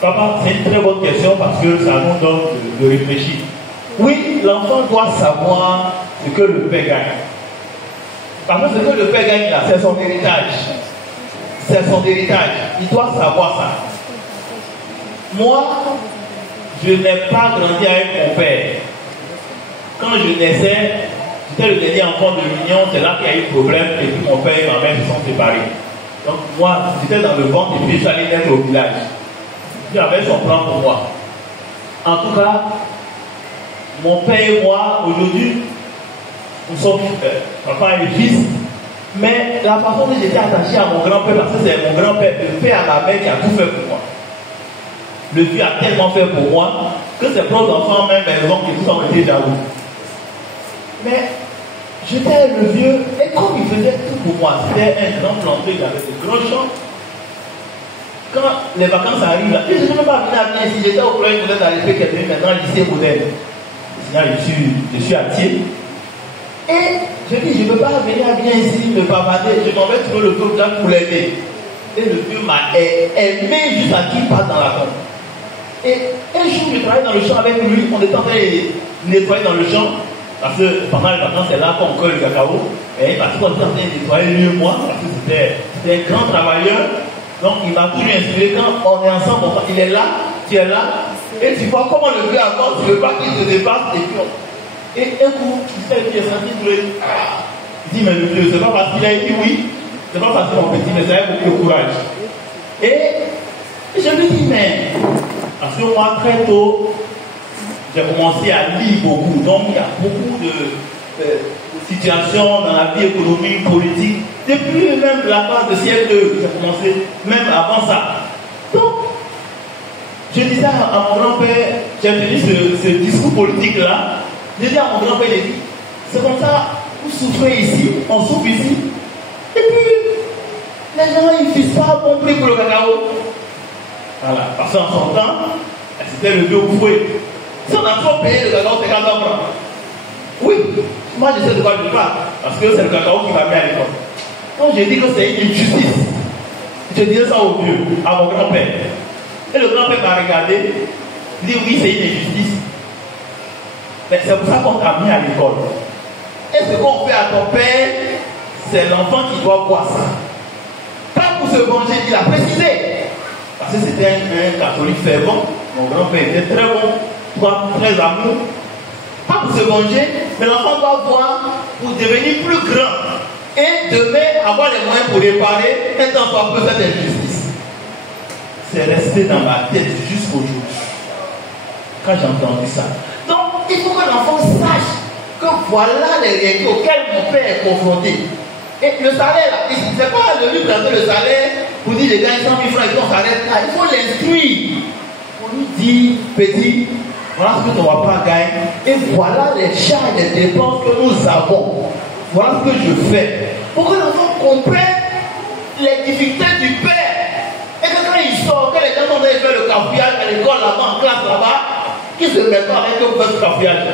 Papa, c'est une très bonne question parce que ça nous donne de réfléchir. Oui, l'enfant doit savoir ce que le père gagne. Parce que ce que le père gagne là, c'est son héritage. C'est son héritage. Il doit savoir ça. Moi, je n'ai pas grandi avec mon père. Quand je naissais, j'étais le dernier enfant de l'union, c'est là qu'il y a eu problème et puis mon père et ma mère se sont séparés. Donc moi, j'étais dans le ventre et puis je suis allé naître au village. Dieu avait son plan pour moi. En tout cas, mon père et moi, aujourd'hui, nous sommes papa et fils, mais la façon dont j'étais attaché à mon grand-père, parce que c'est mon grand-père, le père à la mère qui a tout fait pour moi. Le Dieu a tellement fait pour moi que ses propres enfants, même maison, qui tous ont été jaloux. Mais j'étais le vieux, et comme il faisait tout pour moi, c'était un grand planteur, il avait de gros champs. Quand les vacances arrivent, là, je ne peux pas venir à Bien ici, j'étais au collège modèle d'Arrêté qui est devenu maintenant lycée modèle. Sinon, je suis à Thiers. Et je dis, je ne peux pas venir à Bien ici, me bavarder, je m'en vais trouver le peuple là pour l'aider. Et le vieux m'a aimé jusqu'à qu'il passe dans la tombe. Et un jour, je travaillais dans le champ avec lui, on était en train de nettoyer dans le champ, parce que pendant les vacances, c'est là qu'on cueille le cacao. Et parce qu'on était en train de nettoyer lui et moi, parce que c'était un grand travailleur. Donc il m'a toujours inspiré, quand on est ensemble, il est là, tu es là, et tu vois comment le vieux avance, tu ne veux pas qu'il se dépasse, et puis et un coup, il s'est senti il dit, mais le vieux, c'est pas parce qu'il a dit oui, c'est pas parce que mon petit, mais ça a beaucoup de courage. Et je lui dis, mais, parce que moi, très tôt, j'ai commencé à lire beaucoup, donc il y a beaucoup de situations dans la vie économique, politique, depuis même la phase de siècle 2, j'ai commencé, même avant ça. Donc, je disais à mon grand-père, j'ai tenu ce discours politique-là, je dis à mon grand-père, il dit, c'est comme ça, vous souffrez ici, on souffre ici, et puis, les gens, ils ne fissent pas bon prix pour le cacao. Voilà, parce qu'en son temps, c'était le vieux fouet. Si on a trop payé le cacao, c'est 14 francs. Oui, moi je sais de quoi je parle, parce que c'est le cacao qui m'a mis à l'école. Donc j'ai dit que c'est une injustice. Je disais ça au vieux, à mon grand-père. Et le grand-père m'a regardé, il dit oui, c'est une injustice. Mais c'est pour ça qu'on t'a mis à l'école. Et ce qu'on fait à ton père, c'est l'enfant qui doit voir ça. Pas pour se venger, il a précisé. Parce que c'était un catholique fervent. Mon grand-père était très bon, très amour. Pas pour se venger, mais l'enfant doit voir pour devenir plus grand. Et demain, avoir les moyens pour réparer un temps soit peu cette injustice. C'est resté dans ma tête jusqu'aujourd'hui. Quand j'ai entendu ça. Donc, il faut que l'enfant sache que voilà les réalités auxquelles mon père est confronté. Et le salaire, là, il ne fait pas de lui présenter le salaire pour dire les gars, 100 000 francs et qu'on s'arrête là. Il faut l'instruire. On lui dit, petit, voilà ce que tu ne vas pas gagner. Et voilà les charges, les dépenses que nous avons. Voilà ce que je fais. Pour que l'enfant comprenne les difficultés du père. Et que quand il sort, que les gens ont fait le cafouillage à l'école là-bas, en classe là-bas, qu'il se met pas avec eux pour faire ce cafouillage.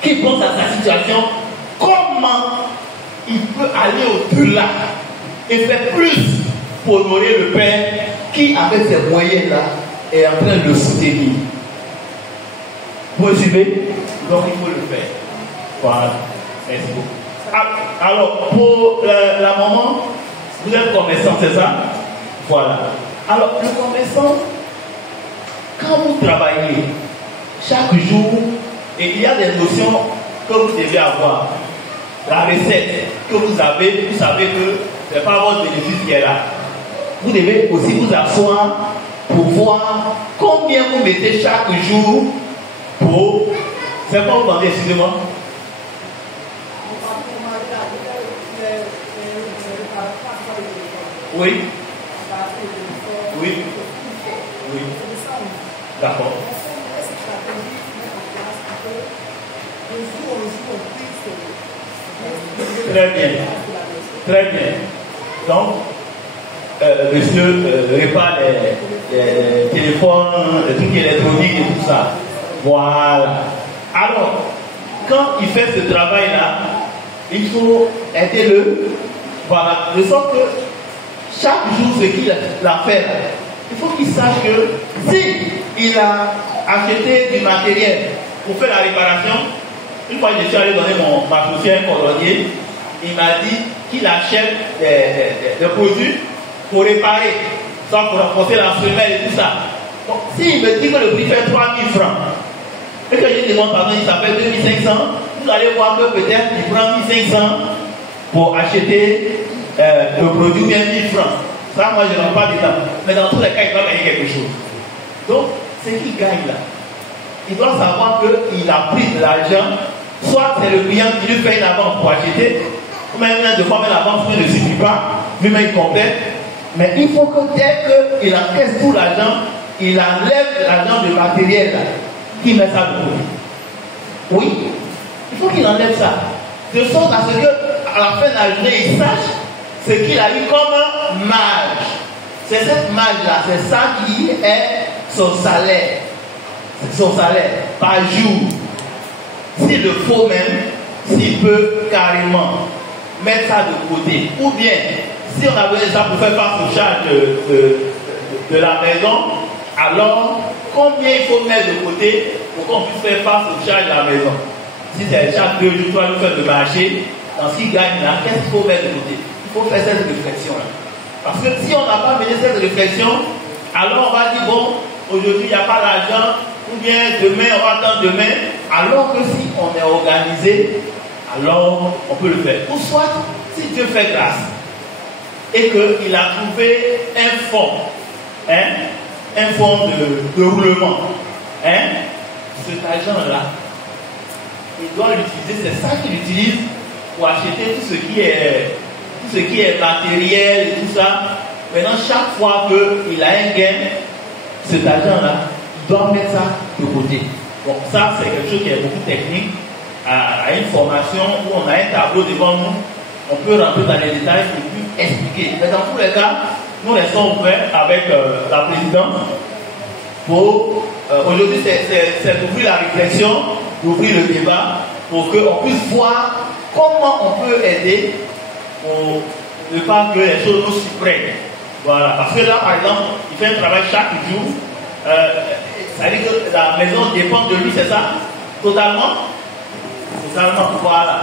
Qu'il pense à sa situation, comment il peut aller au-delà et faire plus pour honorer le père qui, avec ces moyens-là, est en train de le soutenir. Vous me suivez? Donc il faut le faire. Voilà. Merci beaucoup. Alors, pour la maman, vous êtes commerçant, c'est ça? Voilà. Alors, le commerçant, quand vous travaillez, chaque jour, et il y a des notions que vous devez avoir. La recette que vous avez, vous savez que ce n'est pas votre bénéfice qui est là. Vous devez aussi vous asseoir pour voir combien vous mettez chaque jour pour... C'est quoi vous demandez, excusez-moi? Oui. Oui. Oui. D'accord. Très bien. Très bien. Donc, monsieur répare les téléphones, les trucs électroniques et tout ça. Voilà. Alors, quand il fait ce travail-là, il faut aider-le. Voilà. De sorte que chaque jour, ce qu'il a fait, il faut qu'il sache que si il a acheté du matériel pour faire la réparation, une fois que je suis allé donner ma chaussure à un cordonnier, il m'a dit qu'il achète des produits pour réparer, soit pour renforcer la semelle et tout ça. Donc, s'il me dit que le prix fait 3 000 francs, et que je demande pardon, il s'appelle 2500, vous allez voir que peut-être il prend 1500 pour acheter le produit bien 1000 francs. Ça, moi, je ne rentre pas dedans. Mais dans tous les cas, il va gagner quelque chose. Donc, ce qu'il gagne là, il doit savoir qu'il a pris de l'argent, soit c'est le client qui lui fait une avance pour acheter, ou même de fois, mais l'avance ne suffit pas, lui-même il complète. Mais il faut que dès qu'il encaisse tout l'argent, il enlève l'argent du matériel là, qu'il met ça de côté. Oui, il faut qu'il enlève ça. De sorte à ce qu'à la fin de la journée, il sache ce qu'il a eu comme marge. C'est cette marge-là, c'est ça qui est son salaire. C'est son salaire par jour. S'il le faut même, s'il peut carrément mettre ça de côté. Ou bien, si on a besoin de ça pour faire face aux charges de la maison, alors combien il faut mettre de côté pour qu'on puisse faire face aux charges de la maison? Si c'est chaque 2 jours, 3 jours faire de marché, dans ce qu'il gagne là, qu'est-ce qu'il faut mettre de côté? Il faut faire cette réflexion-là. Parce que si on n'a pas mené cette réflexion, alors on va dire, bon, aujourd'hui il n'y a pas d'argent, ou bien demain on va attendre demain, alors que si on est organisé, alors on peut le faire. Ou soit, si Dieu fait grâce, et qu'il a trouvé un fonds, un fonds de roulement, cet argent-là, il doit l'utiliser, c'est ça qu'il utilise pour acheter tout ce qui est matériel et tout ça. Maintenant, chaque fois qu'il a un gain, cet argent-là, il doit mettre ça de côté. Bon, ça, c'est quelque chose qui est beaucoup technique. À une formation où on a un tableau devant nous, on peut rentrer dans les détails et puis expliquer. Mais dans tous les cas, nous restons ouverts avec la présidente Aujourd'hui, c'est d'ouvrir la réflexion, d'ouvrir le débat pour qu'on puisse voir comment on peut aider pour ne pas que les choses nous surprennent. Voilà. Parce que là, par exemple, il fait un travail chaque jour. Ça veut dire que la maison dépend de lui, c'est ça? Totalement. Voilà.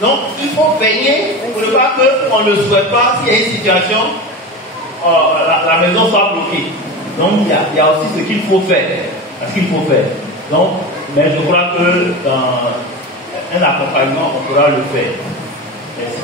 Donc, il faut veiller pour ne pas qu'on ne souhaite pas, s'il y a une situation, la maison soit bloquée. Donc, il y a aussi ce qu'il faut faire. Donc, mais je crois que dans un accompagnement, on pourra le faire. Merci.